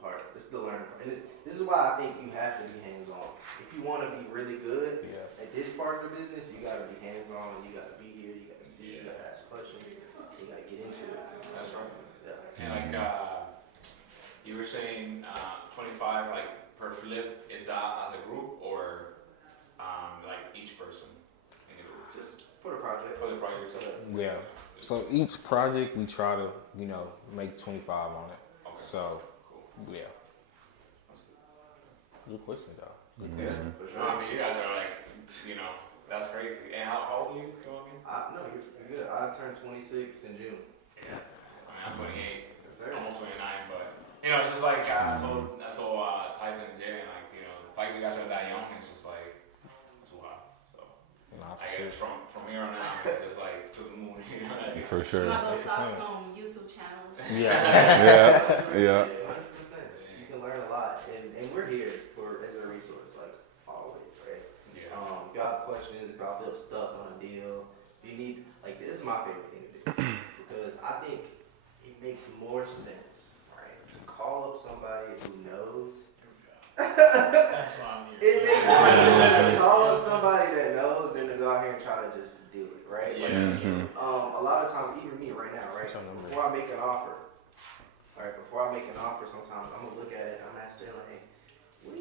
part. This is the learning part. And this is why I think you have to be hands on. If you want to be really good at this part of the business, you got to be hands on. You got to be here. You got to see. You got to ask questions. You got to get into it. That's right. Yeah. And like you were saying, 25 like per flip. Is that as a group or like each person in a group? Just for the project. For the project itself. Yeah. So each project we try to, make 25 on it. Okay. So, Cool. yeah. That's good. Good question, y'all. Good Yeah, question. for No, sure. I mean, you guys are like, that's crazy. And how old are you? You know what I mean? No, you're good. I turned 26 in June. Yeah. I mean, I'm 28. Yes, sir. Almost 29, but it's just like I told Tyson and Jaden, like the fact that you guys are that young is just like it's wild. So Nah, for I guess sure. from here on out, it's just like to the moon. Like, For I'm sure. not gonna stop some YouTube channels. Yeah. Yeah. 100%. You can learn a lot, and we're here as a resource, like always, right? Yeah. If y'all have questions, if y'all feel stuck on a deal, if you need, like, this is my favorite thing to do because I think it makes more sense, right, to call up somebody who knows. That's why I'm here. It makes more sense to call up somebody that knows than to go out here and try to just do it, right? Like, a lot of times, even me right now, right? Before I make an offer, sometimes I'm gonna look at it. I'm asking, like, hey, where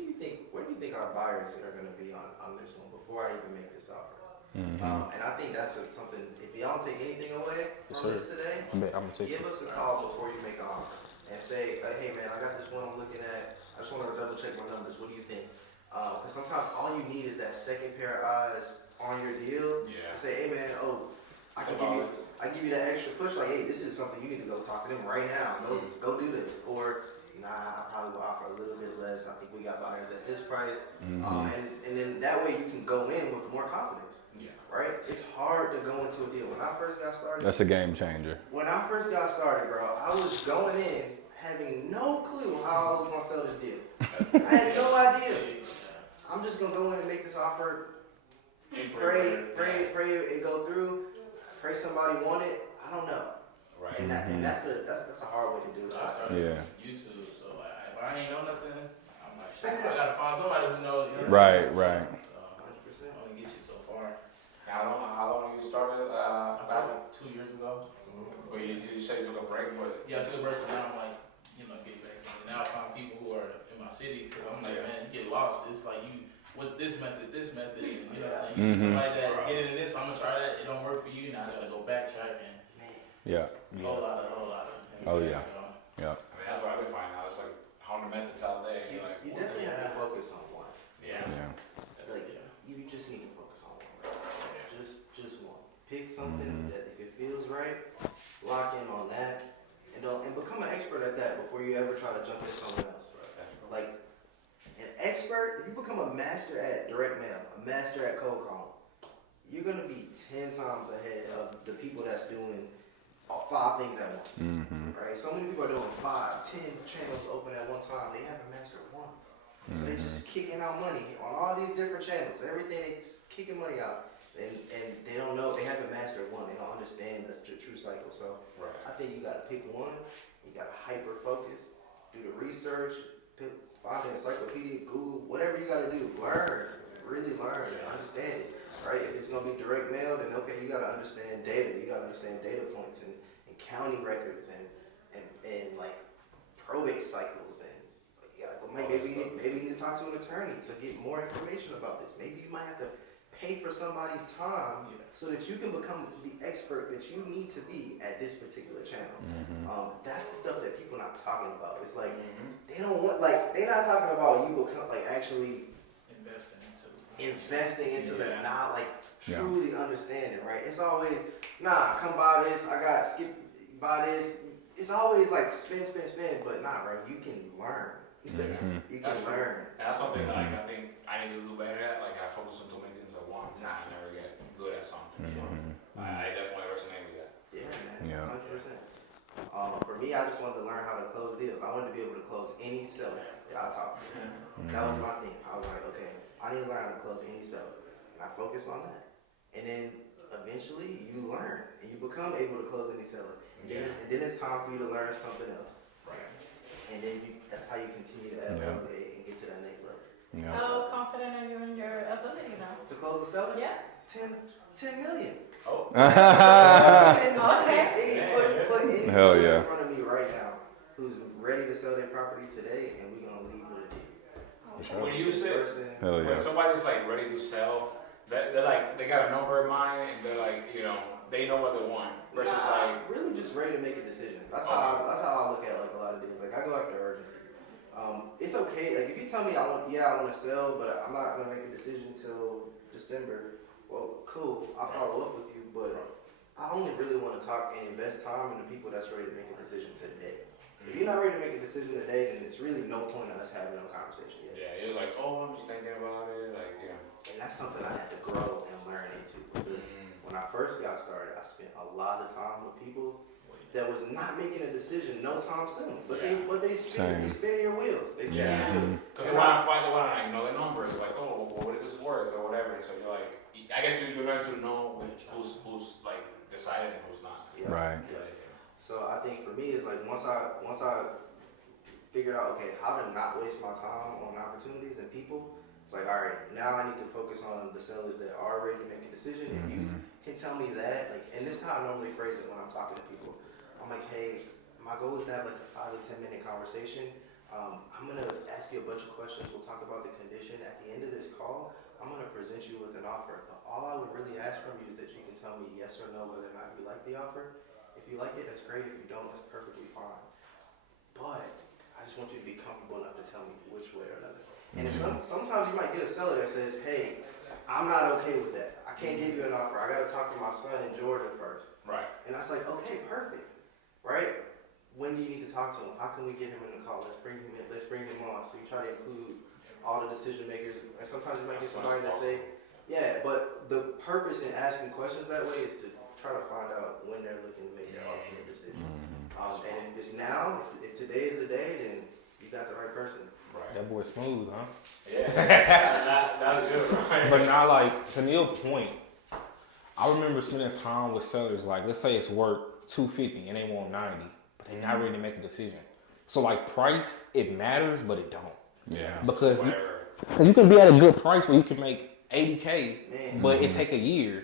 do you think our buyers are gonna be on this one before I even make this offer? And I think that's something. If y'all don't take anything away from this today, I'm gonna take give us a call before you make an offer and say, hey man, I got this one I'm looking at. I just want to double check my numbers. What do you think? Because sometimes all you need is that second pair of eyes on your deal. Yeah. And say, hey man, I can give you that extra push. Like, hey, this is something you need to go talk to them right now. Go do this. Or nah, I probably will offer a little bit less. I think we got buyers at this price. And then that way you can go in with more confidence. Yeah. Right? It's hard to go into a deal. When I first got started. That's a game changer. When I first got started, bro, I was going in having no clue how I was gonna sell this deal. I had no idea. I'm just gonna go in and make this offer and pray it go through. Pray somebody want it. I don't know. Right. And that's a hard way to do it. I started YouTube, so like, if I ain't know nothing, I'm like, shit, I gotta find somebody who knows. Right. So, I only get you so far. How long you started? I started 2 years ago. Well, you said you took a break, but Yeah, I took a break, so now I'm like, getting back in. Now I find people who are in my city, because I'm like, man, you get lost. It's like with this method, and you know what I'm saying? You see somebody that get into this, I'm gonna try that, it don't work for you, now I gotta go backtrack and Yeah. a whole lot of. Oh, yeah. So, Yeah. I mean that's what I've been finding out. It's like 100 methods out there. You're like, You definitely have to focus on one. yeah. that's, Like, you just need to focus on one. Just one. Pick something that if it feels right, lock in on that, and become an expert at that before you ever try to jump into something else. Right? Like an expert, if you become a master at direct mail, a master at cold calling, you're gonna be 10 times ahead of the people that's doing 5 things at once. Right? So many people are doing 5, 10 channels open at one time. They haven't mastered one. So they're just kicking out money on all these different channels. Everything they just kicking money out, and they don't know, they haven't mastered one. They don't understand the true cycle. So I think you got to pick one. You got to hyper focus, do the research, find the encyclopedia, Google, whatever you got to do. Learn, really learn, and understand it. Right? If it's gonna be direct mail, then okay, you got to understand data. You got to understand data points and county records and like probate cycles and. You gotta go. Maybe you need to talk to an attorney to get more information about this. Maybe you might have to pay for somebody's time so that you can become the expert that you need to be at this particular channel. That's the stuff that people are not talking about. It's like they don't want, like they're not talking about you become like actually investing into the not like truly understanding. Right? It's always come buy this. I got buy this. It's always like spin, but right? You can learn. You can learn. And that's something that I think I need to do better at. Like I focus on too many things at once, and I never get good at something. So I definitely resonate with that. Yeah, man. Yeah. 100%. For me, I just wanted to learn how to close deals. I wanted to be able to close any seller that I talked to. That was my thing. I was like, okay, I need to learn how to close any seller. and I focus on that. And then eventually you learn and you become able to close any seller. And then it's time for you to learn something else. Right. And then that's how you continue to elevate and get to that next level. Yeah. How confident are you in your ability now? To close a seller? Yeah. 10 million. Oh. Put any Hell seller yeah. in front of me right now who's ready to sell their property today, and we're gonna leave with a deal. When you say, Hell yeah. when somebody's like ready to sell, they're like, they got a number in mind and they're like, you know, they know what they want. Versus like, really just ready to make a decision. That's how I look at like a lot of deals. Like I go after urgency. It's okay. Like if you tell me I want to sell, but I'm not gonna make a decision till December. Well, cool. I'll follow up with you, but I only really want to talk and invest time in the people that's ready to make a decision today. If you're not ready to make a decision today, then it's really no point in us having a conversation yet. yeah, it was like, oh, I'm just thinking about it, like, yeah. And that's something I had to grow and learn into. Because when I first got started, I spent a lot of time with people that was not making a decision no time soon. But they spinning your wheels. They spinning your wheels. Because they want to find the one, like, know the numbers, like, oh, well, what is this worth or whatever. So you're like, I guess you learn to know who's like decided and who's not. Yeah. Right. Yeah. So I think for me, it's like once I figured out, okay, how to not waste my time on opportunities and people, it's like, all right, now I need to focus on the sellers that are ready to make a decision. If you can tell me that, like, and this is how I normally phrase it when I'm talking to people. I'm like, hey, my goal is to have like a 5 to 10 minute conversation. I'm gonna ask you a bunch of questions. We'll talk about the condition. At the end of this call, I'm gonna present you with an offer. But all I would really ask from you is that you can tell me yes or no whether or not you like the offer. If you like it, that's great. If you don't, that's perfectly fine. But I just want you to be comfortable enough to tell me which way or another. And if sometimes you might get a seller that says, hey, I'm not okay with that. I can't give you an offer. I got to talk to my son in Georgia first. Right. And I was like, okay, perfect. Right? When do you need to talk to him? How can we get him in the call? Let's bring him in. Let's bring him on. So you try to include all the decision makers. And sometimes you might get somebody that say, yeah, but the purpose in asking questions that way is to try to find out when they're looking to make their ultimate decision. And if it's now, if today is the day, then you got the right person. Right. That boy smooth, huh? Yeah. That's good, right? But not like, to Neil's point, I remember spending time with sellers, like, let's say it's worth $250 and they want 90, but they're not ready to make a decision. So like price, it matters, but it don't. Yeah. Because you can be at a good price where you can make $80K, but it take a year.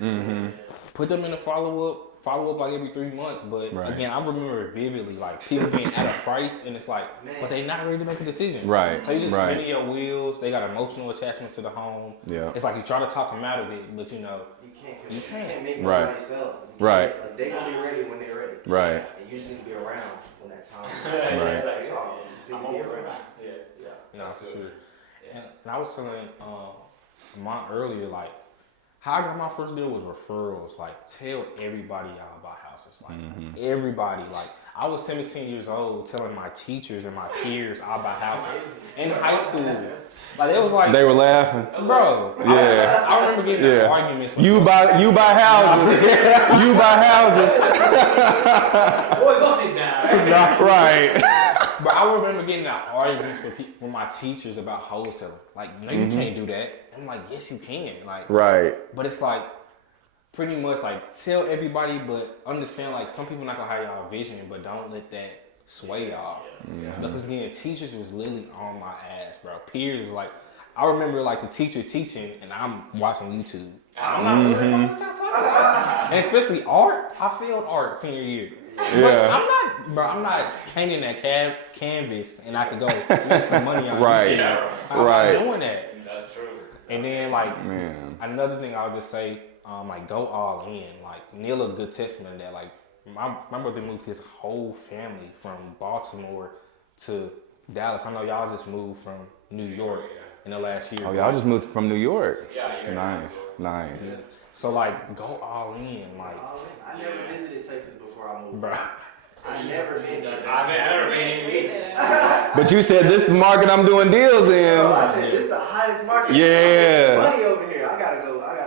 Put them in a follow up like every 3 months. But again, I remember vividly, like people being at a price and it's like, but they not ready to make a decision. Right. So you just spinning your wheels. They got emotional attachments to the home. Yeah. It's like you try to talk them out of it, but you know, You can't make Right. nobody sell. Right. Like, they gonna be ready when they're ready. Right. And you just need to be around when that time Right. That's all. You just need to be around. Yeah. no, for sure. And I was telling Mont earlier, like, how I got my first deal was referrals. Like, tell everybody y'all about houses. Like, everybody. Like, I was 17 years old telling my teachers and my peers I buy houses. In high school. Like, it was like... They were laughing. Bro. Yeah. I remember getting in arguments. With You buy houses. You buy houses. Boy, go sit down. Right. But I remember getting in arguments with my teachers about wholesaling. Like, no, you can't do that. I'm like, yes, you can. Like, Right. But it's like, pretty much like, tell everybody, but understand, like, some people not gonna have y'all vision, but don't let that sway y'all. Because again, teachers was literally on my ass, bro. Peers was like, I remember like the teacher teaching and I'm watching YouTube. I'm not what y'all talking about. And especially art, I failed art senior year. Yeah. But I'm not painting that canvas and I could go make some money on Right. YouTube. I'm Right. not doing that. That's true. And then like Man. another thing I'll just say, like go all in. Like Neil a good testament of that. Like my brother moved his whole family from Baltimore to Dallas. I know y'all just moved from New York in the last year. Oh, y'all just moved from New York. Yeah. Nice. So like go all in. Like I never visited Texas before I moved. bro. I never been there. I've never been. But you said this the market I'm doing deals in. Bro, I said this is the hottest market. Yeah. Money over here. I gotta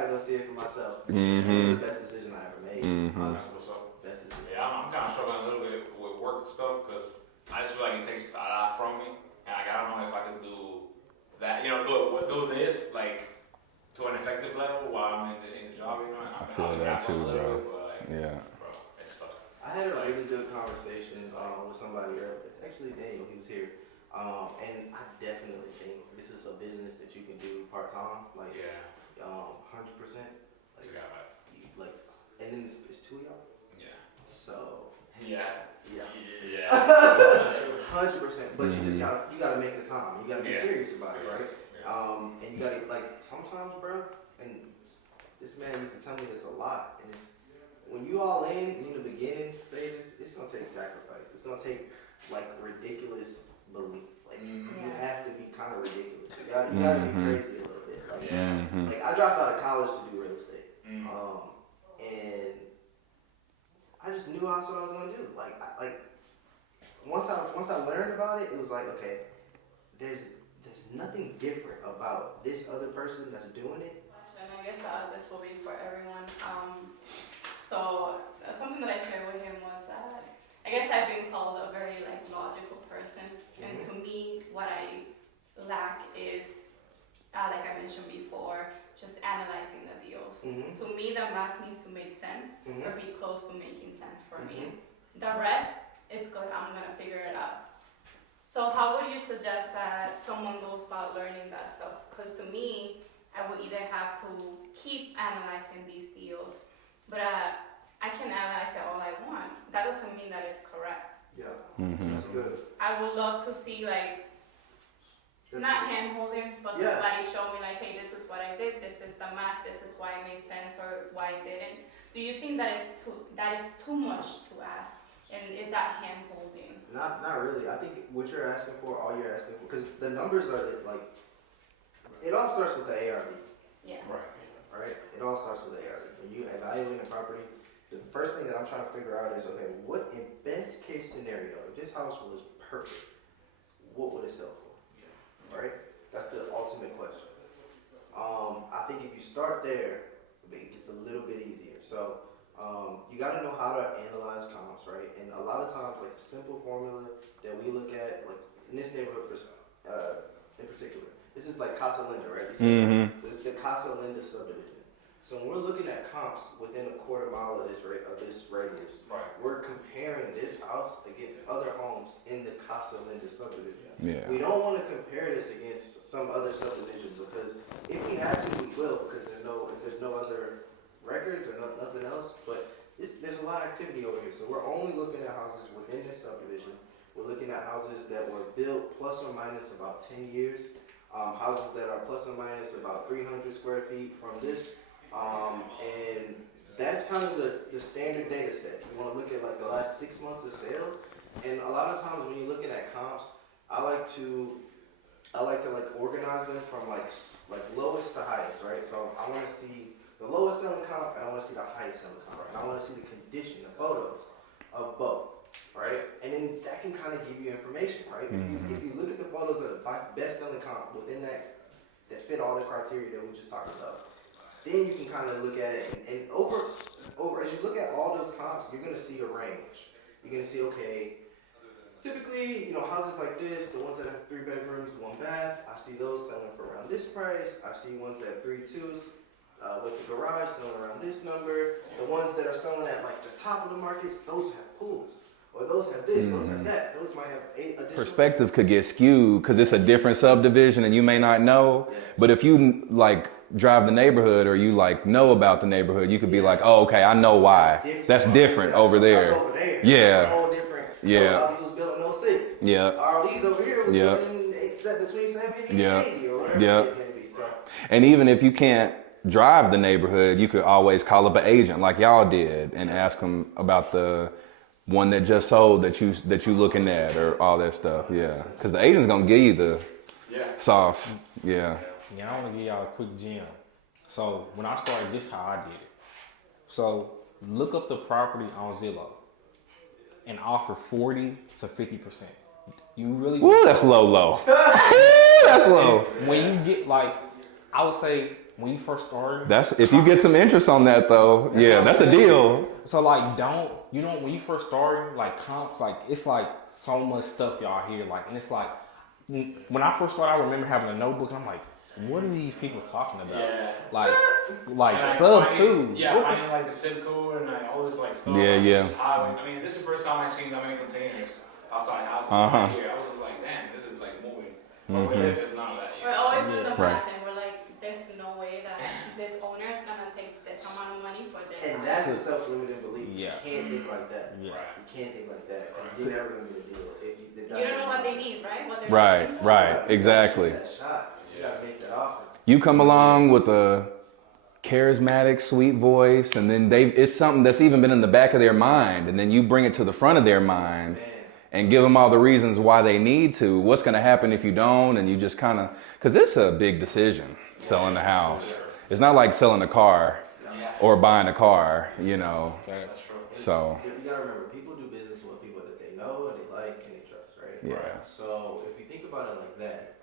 go see it for myself. It was the best decision I ever made. Honestly. Best decision. Yeah, I'm kind of struggling a little bit with work stuff because I just feel like it takes a lot from me, and like, I don't know if I could do that. You know, do this like to an effective level while feel that too, bro. Yeah. Bro, it's tough. I had a really good conversation with somebody earlier. Actually, Daniel, he was here. And I definitely think this is a business that you can do part time, like 100%. Like, like, and then it's two of y'all. Yeah. So. Yeah. 100%. But you just gotta make the time. You gotta be serious about it, right? And you gotta like sometimes, bro. And this man used to tell me this a lot. And it's when you all in the beginning stages, it's gonna take sacrifice. It's gonna take like ridiculous belief. Like you have to be kind of ridiculous. You gotta be crazy a little bit. Like, like I dropped out of college to do real estate, and I just knew that's what I was gonna do. Like once I learned about it, it was like, okay, there's nothing different about this other person that's doing it. And I guess this will be for everyone. So something that I shared with him was that I guess I've been called a very like logical person, and to me, what I lack is, like I mentioned before, just analyzing the deals. To me, the math needs to make sense or be close to making sense for me. The rest, it's good. I'm gonna figure it out. So how would you suggest that someone goes about learning that stuff? Because to me, I would either have to keep analyzing these deals, but I can analyze it all I want. That doesn't mean that it's correct. Yeah, that's good. I would love to see like, not hand holding, but somebody show me like, hey, this is what I did, this is the math, this is why it made sense or why it didn't. Do you think that is too much to ask? And is that hand holding? Not really. I think what you're asking for, all you're asking for, because the numbers are like, it all starts with the ARV. Yeah. Right? It all starts with the ARV. When you evaluate a property, the first thing that I'm trying to figure out is, okay, what in best case scenario, if this house was perfect, what would it sell for? Right? That's the ultimate question. I think if you start there, it gets a little bit easier. So you got to know how to analyze comps, right? And a lot of times, like a simple formula that we look at, like in this neighborhood in particular, this is like Casa Linda, right? So this is the Casa Linda subdivision. So when we're looking at comps within a quarter mile of this radius, we're comparing this house against other homes in the Casa Linda subdivision. Yeah. We don't want to compare this against some other subdivisions because if we had to, we will, because there's no other records or nothing else. But there's a lot of activity over here. So we're only looking at houses within this subdivision. We're looking at houses that were built plus or minus about 10 years. Houses that are plus or minus about 300 square feet from this. And that's kind of the standard data set. You want to look at like the last 6 months of sales. And a lot of times when you're looking at comps, I like to like organize them from like lowest to highest, right? So I want to see the lowest selling comp and I want to see the highest selling comp. And I want to see the condition, the photos of both, right? And then that can kind of give you information, right? If you look at the photos of the best selling comp within that fit all the criteria that we just talked about, then you can kind of look at it and over as you look at all those comps, you're gonna see a range. You're gonna see, okay, typically, houses like this, the ones that have 3 bedrooms, 1 bath, I see those selling for around this price. I see ones that have 3-2s with the garage selling around this number. The ones that are selling at like the top of the markets, those have pools. Or those have this, those have that. Those might have 8 additional. Perspective could get skewed because it's a different subdivision and you may not know. Yes. But if you like drive the neighborhood or you like know about the neighborhood, you could be like, oh, okay, I know why. That's different over there. That's over there. Yeah. That's a whole different. Yeah. Those houses was built in 06. Yeah. RLEs over here was built in between 70 and 80 or whatever the case may be. So. And even if you can't drive the neighborhood, you could always call up an agent like y'all did and ask them about the one that just sold that you looking at or all that stuff. Yeah, because the agent's gonna give you the sauce. Yeah. Yeah, I want to give y'all a quick gem. So when I started, this how I did it. So look up the property on Zillow and offer 40 to 50%. You really. Woo, that's low. That's low. When you get like, I would say when you first start. That's if you get some interest on that though. Yeah, that's a deal. So like, when you first starting, like comps, like it's like so much stuff y'all hear, like, and it's like when I first started, I remember having a notebook. And I'm like, what are these people talking about? Yeah. Like sub two. Yeah, finding like the zip code and like all this like stuff. Yeah, like, yeah. this highway. I mean, this is the first time I've seen that many containers outside houses right here. I was just like, damn, this is like moving. But we live, there's none of that yet. We're always doing the Right. math, and we're like, there's no way that this owner is gonna take this amount of money for this. And that's a self-limiting belief. Yeah. You can't think like that. Yeah. Right. You can't think like that because you're never gonna get a deal if you. You don't know what they need, right? What they're Right, looking for. right, exactly. That shot. You gotta make that offer. You come along with a charismatic, sweet voice, and then it's something that's even been in the back of their mind, and then you bring it to the front of their mind. Man. And give them all the reasons why they need to. What's going to happen if you don't? And you just kind of, because it's a big decision, selling the house. It's not like selling a car or buying a car, you know. That's true. So, You gotta remember, people do business with people that they know and they like and they trust, right? Yeah. So if you think about it like that,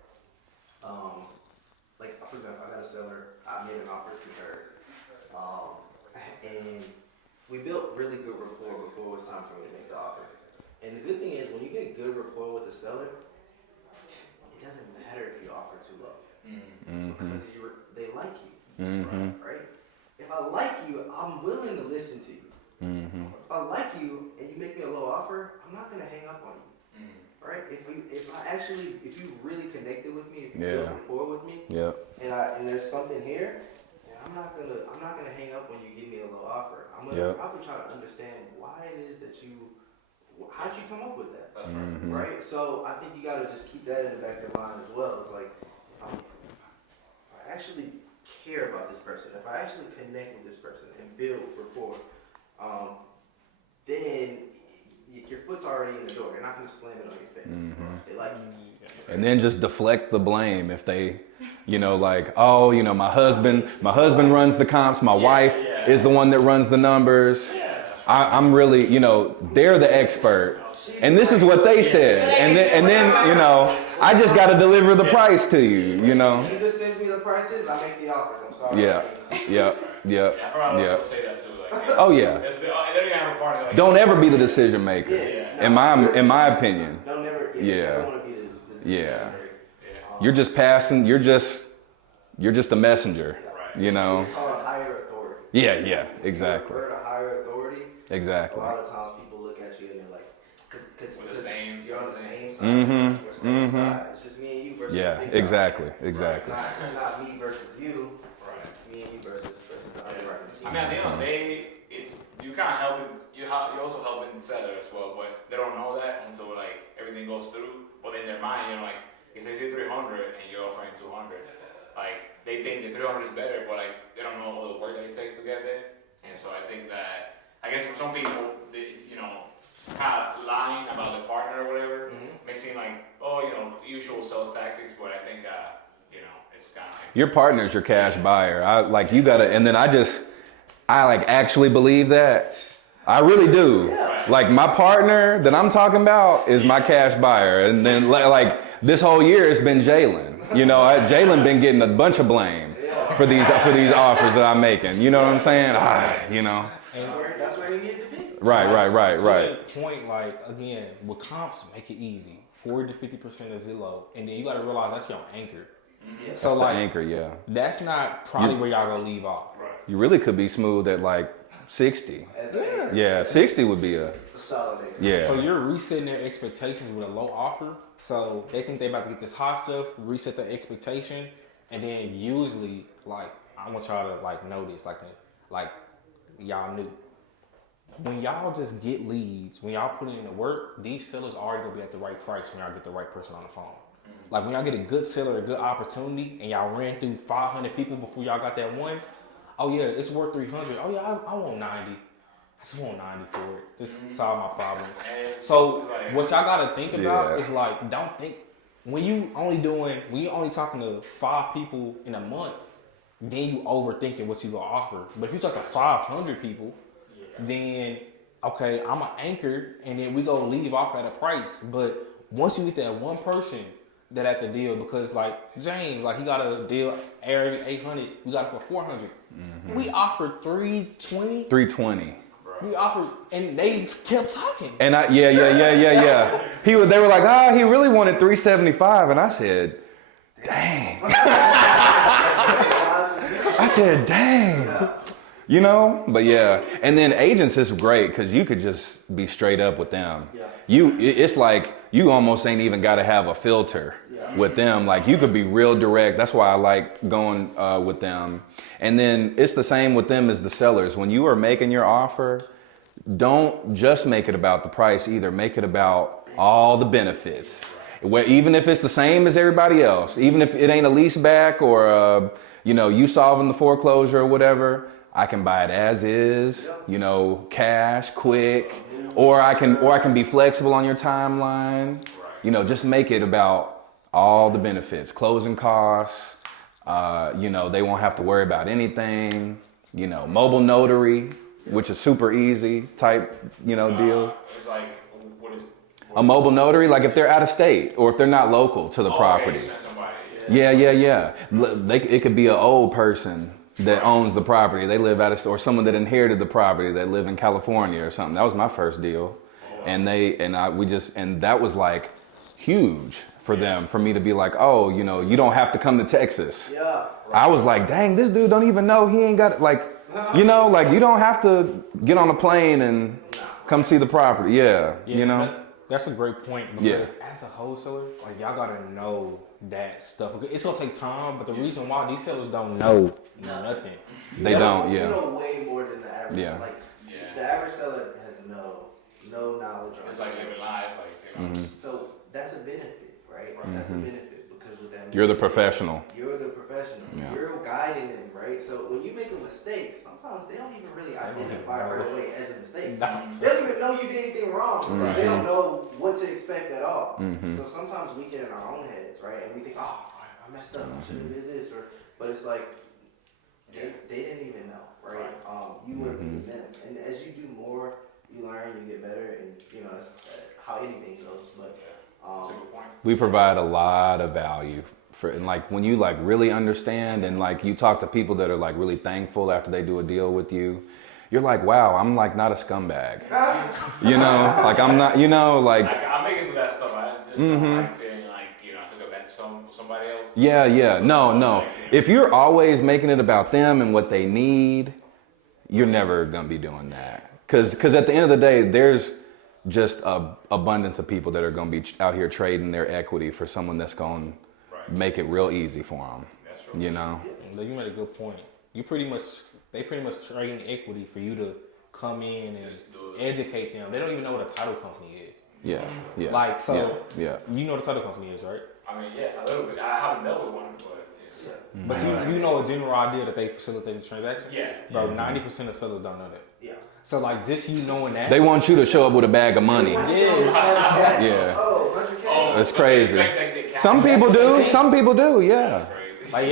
like for example, I got a seller. I made an offer to her, and we built really good rapport before it was time for me to make the offer. And the good thing is, when you get good rapport with the seller, it doesn't matter if you offer too low because they like you, right? If I like you, I'm willing to listen to you. If I like you and you make me a low offer, I'm not gonna hang up on you, right? If you really connected with me, if you built rapport with me, and there's something here, and I'm not gonna hang up when you give me a low offer. I'm gonna probably try to understand why it is that how'd you come up with that? That's right. Right? So I think you gotta just keep that in the back of your mind as well. It's like, if I actually care about this person, if I actually connect with this person and build rapport, then your foot's already in the door. They're not gonna slam it on your face. They like you. and then just deflect the blame if they, you know, like, oh, you know, my husband runs the comps, my wife is the one that runs the numbers. I'm really, you know, they're the expert. And this is what they said. And then, you know, I just got to deliver the price to you, you know. You just send me the prices, I make the offers. I'm sorry. Yeah. Yeah, I probably people say that too. Like, Oh yeah. they don't have a partner. Like, Don't ever be the decision maker. Yeah. In my opinion. Don't never. Yeah. You never want to be the Yeah. crazy. Yeah. You're just passing, you're just a messenger, you know. It's called higher authority. Yeah, exactly. Refer to higher authority. Exactly. A lot of times people look at you and they're like, because We're the same you're on the sort of same side. Mhm, We're same mhm. side. It's just me and you versus Yeah, the big guy. exactly. It's not me versus you. Right. It's me and you versus the underwriter. I mean, at the end of the day, you kind of helping. You also helping the seller as well, but they don't know that until like everything goes through. But in their mind, you know, like if they say 300 and you're offering 200, like they think the 300 is better, but like they don't know all the work that it takes to get there. And so I think that I guess for some people, you know, kind of lying about the partner or whatever may seem like, oh, you know, usual sales tactics, but I think you know, it's kind of like, Your partner's your cash buyer. You gotta, and then I like actually believe that. I really do. Right. Like my partner that I'm talking about is my cash buyer. And then like this whole year it's been Jalen. You know, Jalen been getting a bunch of blame for these offers that I'm making. You know what I'm saying? You know. That's where you need to be. Right. To that point, like again, with comps, make it easy. 40 to 50% is Zillow, and then you got to realize that's your anchor. Yeah. So That's like the anchor, yeah. that's not probably where y'all gonna leave off. right. You really could be smooth at like 60. Yeah, 60 would be a Solid. yeah. So you're resetting their expectations with a low offer. So they think they about to get this hot stuff, reset their expectation, and then usually like I want y'all to like know this, like y'all knew. When y'all just get leads, when y'all put in the work, these sellers are already gonna be at the right price when y'all get the right person on the phone. Like when y'all get a good seller, a good opportunity, and y'all ran through 500 people before y'all got that one. Oh yeah, it's worth 300. Oh yeah, I want 90. I just want 90 for it. Just solve my problem. So what y'all gotta think about is like, don't think when you only talking to 5 people in a month, then you overthinking what you gonna offer. But if you talk to 500 people, then okay, I'm an anchor, and then we go leave off at a price. But once you get that one person that at the deal, because like James, like he got a deal every 800, we got it for 400. We offered 320. 320. Right. We offered, and they kept talking. And yeah. They were like, he really wanted $375, and I said, dang. I said, dang. You know, but yeah. And then agents is great because you could just be straight up with them. It's like you almost ain't even got to have a filter with them. Like you could be real direct. That's why I like going with them. And then it's the same with them as the sellers. When you are making your offer, don't just make it about the price either. Make it about all the benefits. Even if it's the same as everybody else, even if it ain't a lease back or you solving the foreclosure or whatever, I can buy it as is, cash, quick, or I can be flexible on your timeline. Just make it about all the benefits, closing costs. They won't have to worry about anything. Mobile notary, which is super easy type, deal. It's like, what is a mobile notary, like if they're out of state or if they're not local to the property. Yeah. It could be an old person that owns the property. They live out of, or someone that inherited the property that live in California or something. That was my first deal, and that was like huge for them, for me to be like, oh, you don't have to come to Texas. Yeah. I was like, dang, this dude don't even know he ain't got it. Like, you don't have to get on a plane and come see the property. Yeah. That's a great point because as a wholesaler, like y'all gotta know that stuff. It's gonna take time, but the reason why these sellers don't know nothing. They don't. You know way more than the average. Yeah. The average seller has no knowledge. It's like living life, So that's a benefit, right? That's a benefit because with that, You're the professional. You're the professional. Yeah. You're guiding them, right? So when you make a mistake, sometimes they don't even really identify right away as a mistake. They don't even know you did anything wrong. They don't know what to expect at all. So sometimes we get in our own heads, right? And we think, oh, I messed up. I should have did this, but it's like they didn't even know, right? You were leading them, and as you do more, you learn, you get better, and that's how anything goes. But that's a good point. We provide a lot of value and like when you like really understand and like you talk to people that are like really thankful after they do a deal with you, you're like, wow, I'm like not a scumbag. Like I'm not, like I'm making to that stuff. I just don't like feeling like I took advantage of somebody else. Yeah. No. If you're always making it about them and what they need, you're never gonna be doing that. Cause at the end of the day, there's just a abundance of people that are going to be out here trading their equity for someone that's going to make it real easy for them. That's right. You made a good point. They pretty much trade equity for you to come in and educate them. They don't even know what a title company is. Yeah. Like, so, yeah. You know what a title company is, right? I mean, yeah, a little bit. I haven't dealt with one, but But you know a general idea that they facilitate the transaction? Yeah. Bro, 90% of sellers don't know that. Yeah. So like just you knowing that. They want you to show up with a bag of money. Yeah. Oh, 100K. That's crazy. Some people do. Yeah. Like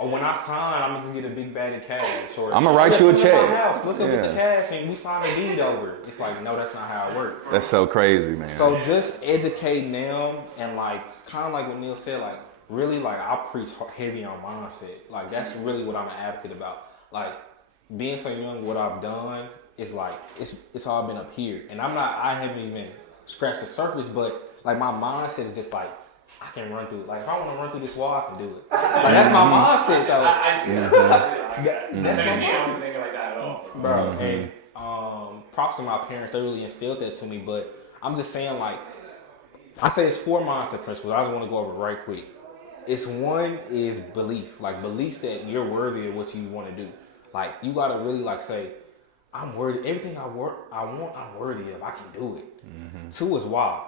when I sign, I'm gonna just get a big bag of cash. Or I'm gonna write you a check. Let's go get the cash and we sign a deed over. It's like, no, that's not how it works. That's so crazy, man. So just educating them and like kind of like what Neil said, like really like I preach heavy on mindset. Like that's really what I'm an advocate about. Like being so young, what I've done is like it's all been up here, and I haven't even scratched the surface, but like my mindset is just like I can run through it. Like if I want to run through this wall, I can do it. Like that's my mindset though. I see that. That's 17, I wasn't thinking like that at all, bro. And props to my parents, they really instilled that to me. But I'm just saying, like I say, it's 4 mindset principles. I just want to go over right quick. One is belief, like belief that you're worthy of what you want to do. Like you gotta really like say, I'm worthy. Everything I want, I'm worthy of. I can do it. 2 is why.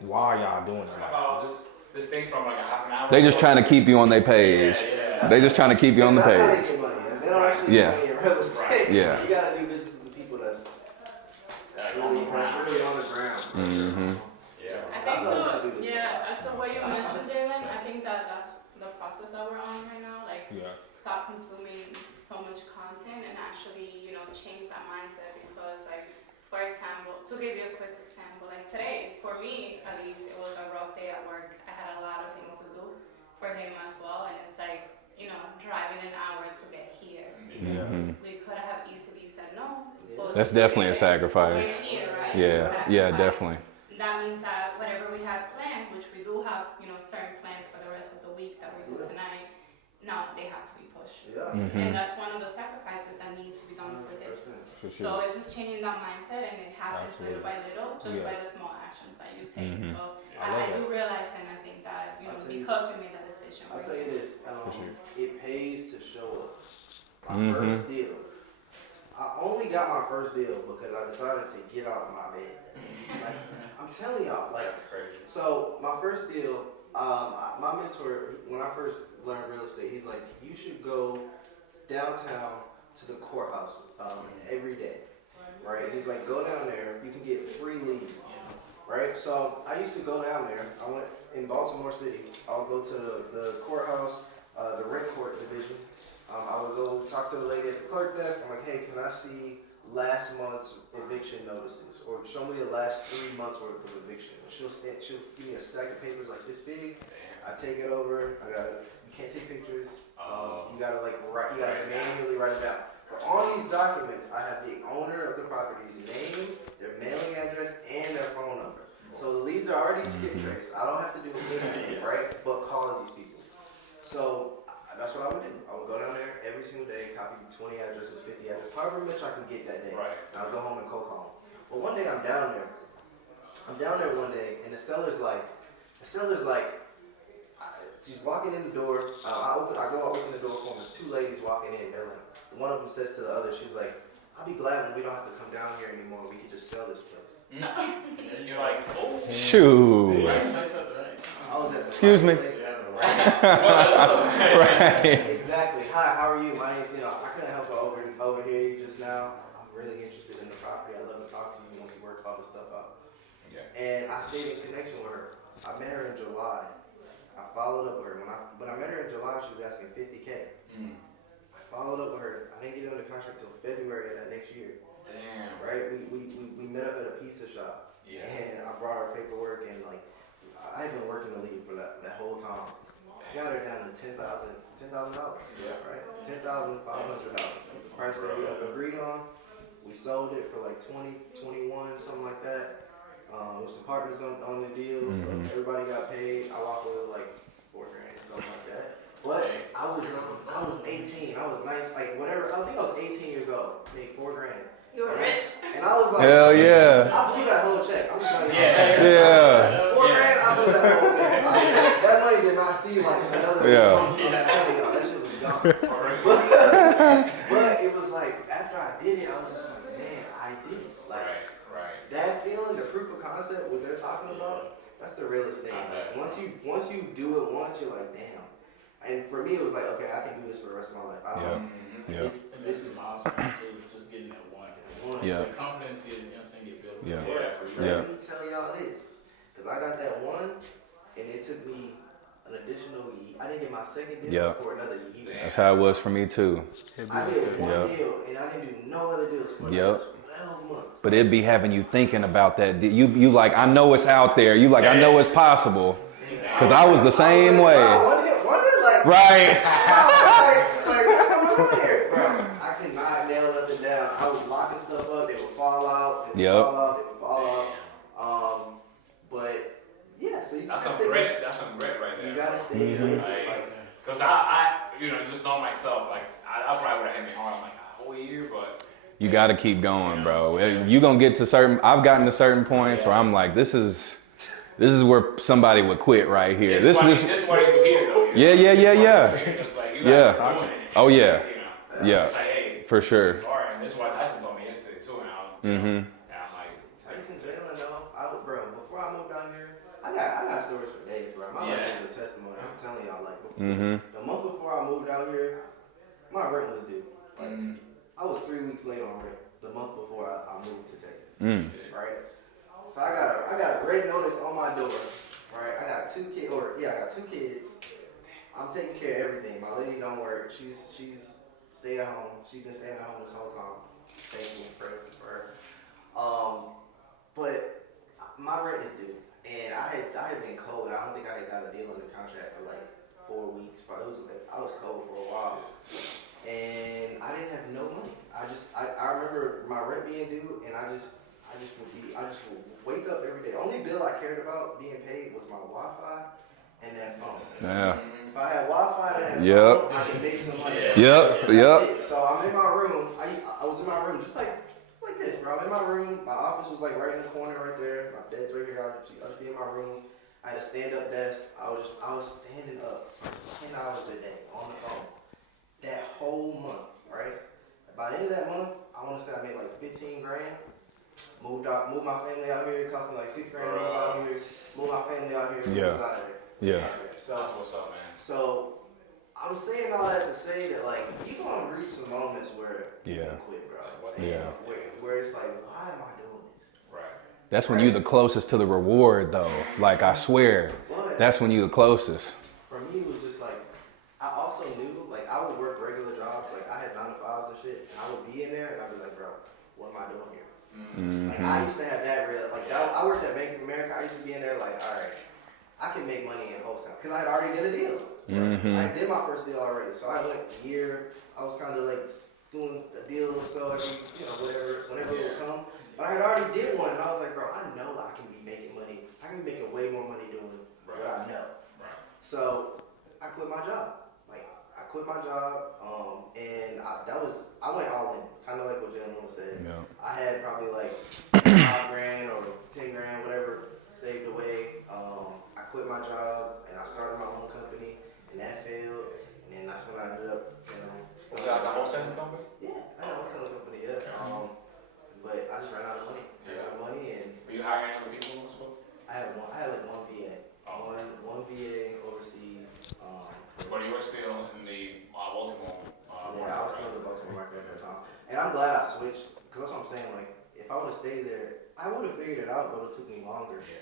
Why are y'all doing it? Like, this thing from like a half an hour. They just trying to keep you on their page. Yeah. They just trying to keep you on the That's how page. they get money. They don't actually get money in real estate. Yeah. You gotta do business with people that's really on the ground. I think so. Yeah. So what you mentioned, Jalen, I think that's the process that we're on right now. Like, stop consuming so much content and actually, change that mindset. Because, like, for example, to give you a quick example, like today, for me at least, it was a rough day at work. I had a lot of things to do for him as well, and it's like, driving an hour to get here. We could have easily said no, but That's definitely a We're sacrifice. here, right? Yeah, It's a yeah, sacrifice. definitely. That means that whatever we had planned, which we do have, certain plans for the rest of the week that we do tonight, now they have to be pushed. Yeah. And that's one of the sacrifices that needs to be done for this. For So sure. it's just changing that mindset, and it happens little by little, just by the small actions that you take. So I do realize, and I think that because we made that decision. I'll tell you this, sure. it pays to show up. My first deal, I only got my first deal because I decided to get out of my bed. Like, I'm telling y'all, like, That's crazy. so my first deal, my mentor, when I first learned real estate, he's like, you should go downtown to the courthouse every day, right? He's like, go down there, you can get free leads, right? So I used to go down there. I went in Baltimore City. I would go to the courthouse, the rent court division. I would go talk to the lady at the clerk desk. I'm like, hey, can I see last month's eviction notices, or show me the last 3 months worth of eviction? She'll give me a stack of papers like this big. I take it over. You can't take pictures. You gotta write. You gotta manually write it down. But on these documents, I have the owner of the property's name, their mailing address, and their phone number. So the leads are already skip traced. I don't have to do anything, right? But call these people. So that's what I would do. I would go down there every single day, copy 20 addresses, 50 addresses, however much I can get that day. Right. And I'll go home and cold call them. But one day I'm down there. One day, and the seller's like, she's walking in the door. I open the door for them. There's two ladies walking in. They're like, one of them says to the other, she's like, I'll be glad when we don't have to come down here anymore. We can just sell this place. No. You're like, oh. Shoot. I was at the Excuse me. place. Right. Exactly. Hi, how are you? My name's I couldn't help but overhear you just now. I'm really interested in the property. I'd love to talk to you once you work all this stuff out. Yeah. And I stayed in connection with her. I met her in July. I followed up with her. When I met her in July, she was asking $50K. I followed up with her. I didn't get under contract till February of that next year. Damn. Right? We met up at a pizza shop. Yeah. And I brought her paperwork, and I had been working the lead for that whole time. Got her down to $10,000. Yeah. Right? $10,500. The price that we agreed on. We sold it for like 21, something like that. With some partners on the deal, so everybody got paid. I walked away with like $4,000, something like that. But I was 18. I was 19, like whatever. I think I was 18 years old. Made $4,000. You were rich. And I was like, Hell yeah. I blew that whole check. I'm just like, Yeah. $4,000. I blew that whole thing. That money did not see like another. Yeah. I'm telling y'all, that shit was gone. But it was like after I did it, I was just like, man, I did it. Like that feeling, the proof of concept, what they're talking about, that's the realest thing. Like once you do it once, you're like, damn. And for me, it was like, okay, I can do this for the rest of my life. This is awesome. Just getting that one. Yeah. The confidence get built. Yeah. Yeah, for sure. Yeah. Let me tell y'all this, because I got that one, and it took me an additional year. I didn't get my second deal Yeah. for another year. That's how it was for me too. I did one Yep. deal, and I didn't do no other deals for Yep. 12 months. But it'd be having you thinking about that. You like, I know it's out there. You like, I know it's possible. Cause I was the same way. I wonder, like, Right. like, what's going on here, bro? I could not nail nothing down. I was locking stuff up. They would fall out. They would Yep. fall out. They would fall out. But yeah, so you That's gotta some stay grit. That's some grit right there. You gotta stay with it. Like, Cause I just know myself. Like I probably would have hit me hard like a whole year, but You got to keep going, bro. You gonna get to certain. I've gotten to certain points where I'm like, this is where somebody would quit right here. This is what you do here, though. Yeah. It's like you guys are doing it. Oh yeah. Yeah. It's like, hey, For sure. it's hard, and this is what Tyson told me yesterday too, and and I'm like, Tyson, Jalen, no, bro. Before I moved out here, I got stories for days, bro. My life is a testimony. I'm telling y'all, like, before, the month before I moved out here, my rent was due. Like, I was 3 weeks late on rent the month before I moved to Texas. Right? So I got a red notice on my door. Right? I got two kids. I got 2 kids. I'm taking care of everything. My lady don't work. She's stay at home. She's been staying at home this whole time. Thankful and prayerful for her. But my rent is due, and I had been cold. I don't think I had got a deal under contract for like 4 weeks. I was cold for a while, and I didn't have no money. I remember my rent being due, and I just would wake up every day. The only bill I cared about being paid was my Wi-Fi and that phone. Yeah. If I had Wi-Fi and that Yep. phone, I could make some money. Yep. That's Yep. it. So I'm in my room. I was in my room just like this, bro. I'm in my room. My office was like right in the corner right there. My bed's right here. I'll just be in my room. I had a stand-up desk. I was standing up for 10 hours a day on the phone. That whole month, right? By the end of that month, I want to say I made like 15 grand. Moved my family out here. It cost me like $6 grand to move out here. Moved my family out here. Yeah. Was out there. Yeah. So That's what's up, man. So I'm saying all that to say that like you gonna reach some moments where you can quit, bro. Yeah. Where it's like, why am I doing this? Right. That's when you're the closest to the reward, though. Like, I swear, that's when you're the closest. For me, it was just like, I also knew, like, I would work regular jobs. Like, I had 9 to 5s and shit, and I would be in there, and I'd be like, bro, what am I doing here? Mm-hmm. Like, I used to have that real, like, I worked at Bank of America. I used to be in there like, all right, I can make money in wholesale. Because I had already did a deal. Mm-hmm. I did my first deal already. So I went a year. I was kind of like doing a deal or so every, whenever it would come. But I had already did one, and I was like, bro, I know I can be making money. I can be making way more money doing what I know. Right. So I quit my job. Like, I quit my job, and I went all in, kind of like what Jalen said. Yeah. I had probably like 5 grand or 10 grand, whatever, saved away. I quit my job, and I started my own company, and that failed. And then that's when I ended up, Was it like a wholesaling company? Yeah, I had a wholesaling company, yeah. But I just ran out of money. And Were you hiring other people? I had like one VA. One VA overseas. But you were still in the Baltimore Yeah, I was still in the Baltimore market at that time. And I'm glad I switched, because that's what I'm saying. Like, if I would have stayed there, I would have figured it out, but it took me longer. Yeah.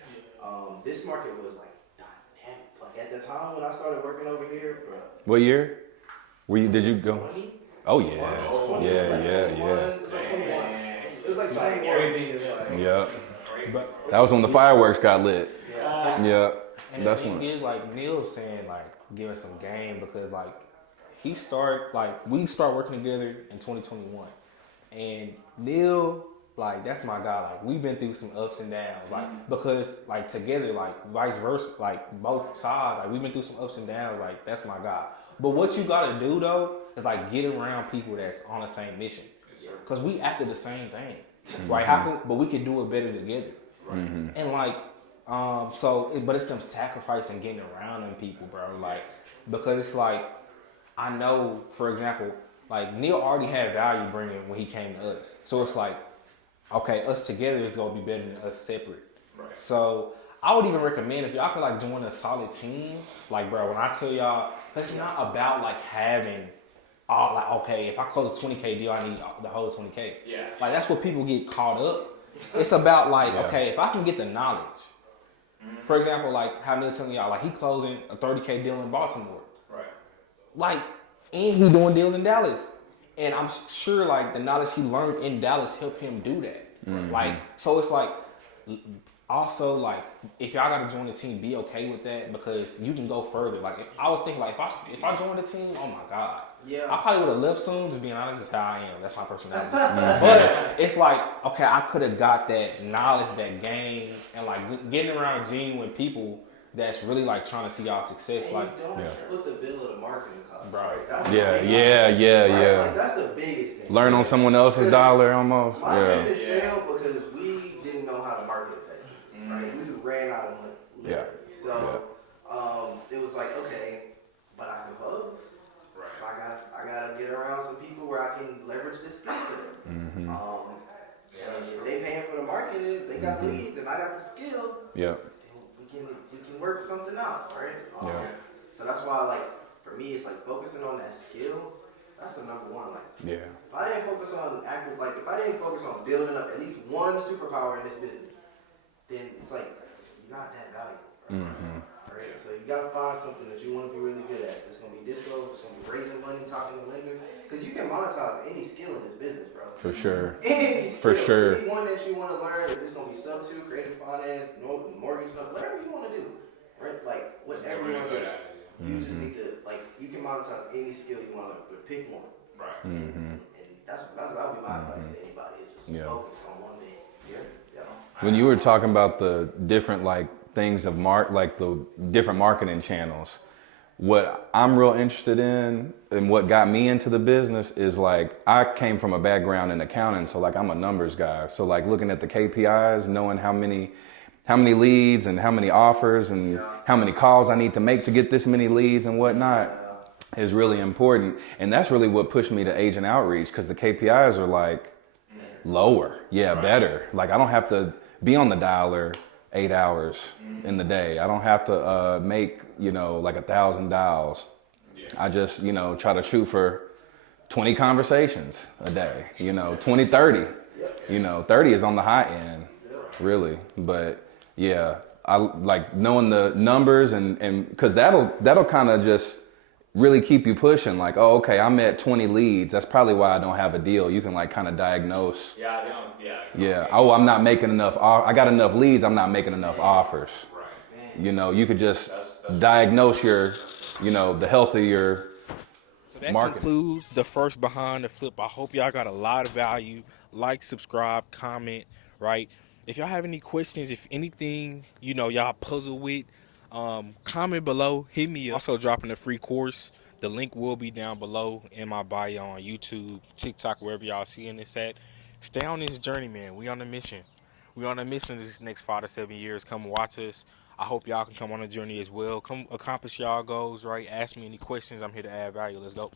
This market was like dynamic. Like, at the time when I started working over here, bro. What year? Did you go? 20? Oh, yeah. Yeah. It was like 21. Everything is like. Yeah. That was when the fireworks got lit. Yeah. And That's the thing when. is, like, Neil's saying, like, give us some game because, like, we start working together in 2021. And Neil, like, that's my guy. Like, we've been through some ups and downs. Like, because, like, together, like, vice versa, like, both sides, like, we've been through some ups and downs. Like, that's my guy. But what you got to do, though, is, like, get around people that's on the same mission. Because we after the same thing. Right? But we can do it better together. Right. And, like, but it's them sacrificing getting around them people, bro. Like, because it's like, I know, for example, like Neil already had value bringing when he came to us. So it's like, okay, us together is gonna be better than us separate. Right. So I would even recommend if y'all could like join a solid team, like bro, when I tell y'all, it's not about like having all like, okay, if I close a 20K deal, I need the whole 20K. Yeah. Like that's what people get caught up. It's about like, okay, if I can get the knowledge. For example, like how Neil telling y'all, like he closing a 30K deal in Baltimore. Right. Like, and he doing deals in Dallas. And I'm sure like the knowledge he learned in Dallas helped him do that. Like, so it's like, also like, if y'all gotta join the team, be okay with that because you can go further. Like, I was thinking like, if I joined the team, oh my God. Yeah. I probably would have left soon, just being honest, is how I am. That's my personality. But it's like, okay, I could have got that knowledge, that game, and like getting around genuine people that's really like trying to see y'all success. And like, don't foot the bill of the marketing cost. Bro. Right? That's Yeah. the biggest thing. Right? Like, that's the biggest thing. Learn on someone else's dollar almost. My Yeah. business failed because we didn't know how to market effectively. Right? We ran out of money. Literally. So it was like, okay, but I can close. Right. So I gotta get around some people where I can leverage this skill set. And if they paying for the marketing, they got leads, and I got the skill. Yeah. Then we can work something out, right? So that's why, like, for me, it's like focusing on that skill. That's the number one. Like, Yeah. if I didn't focus on if I didn't focus on building up at least one superpower in this business, then it's like you're not that valuable. Right? So you gotta find something that you want to be really good at. It's gonna be disco. It's gonna be raising money, talking to lenders, because you can monetize any skill in this business, bro. For sure. Any skill. For sure. Any one that you want to learn, if it's gonna be sub to creative finance, mortgage, whatever you want to do, right? Like whatever you want to do. You just need to, like, you can monetize any skill you want to learn, but pick one. Right. And that's what I my advice to anybody is just focus on one thing. Yeah. When you were talking about the different like things of like the different marketing channels, what I'm real interested in and what got me into the business is like I came from a background in accounting, so like I'm a numbers guy. So like looking at the KPIs, knowing how many leads and how many offers and how many calls I need to make to get this many leads and whatnot is really important. And that's really what pushed me to agent outreach, because the KPIs are like lower, better. Like I don't have to be on the dialer 8 hours in the day. I don't have to make, like 1,000 dials. I just, try to shoot for 20 conversations a day, 20, 30. 30 is on the high end, really. But yeah, I like knowing the numbers and because that'll kind of just really keep you pushing. Like, oh, okay, I'm at 20 leads. That's probably why I don't have a deal. You can like kind of diagnose. Yeah. Oh, I'm not making enough. I got enough leads. I'm not making enough offers. Right. You could just diagnose your, the health of your So that market. concludes the first Behind the Flip. I hope y'all got a lot of value. Like, subscribe, comment, right? If y'all have any questions, if anything, y'all puzzle with, comment below. Hit me up. Also dropping a free course. The link will be down below in my bio on YouTube, TikTok, wherever y'all seeing this at. Stay on this journey, man. We on a mission. We on a mission this next 5 to 7 years. Come watch us. I hope y'all can come on a journey as well. Come accomplish y'all goals, right? Ask me any questions. I'm here to add value. Let's go.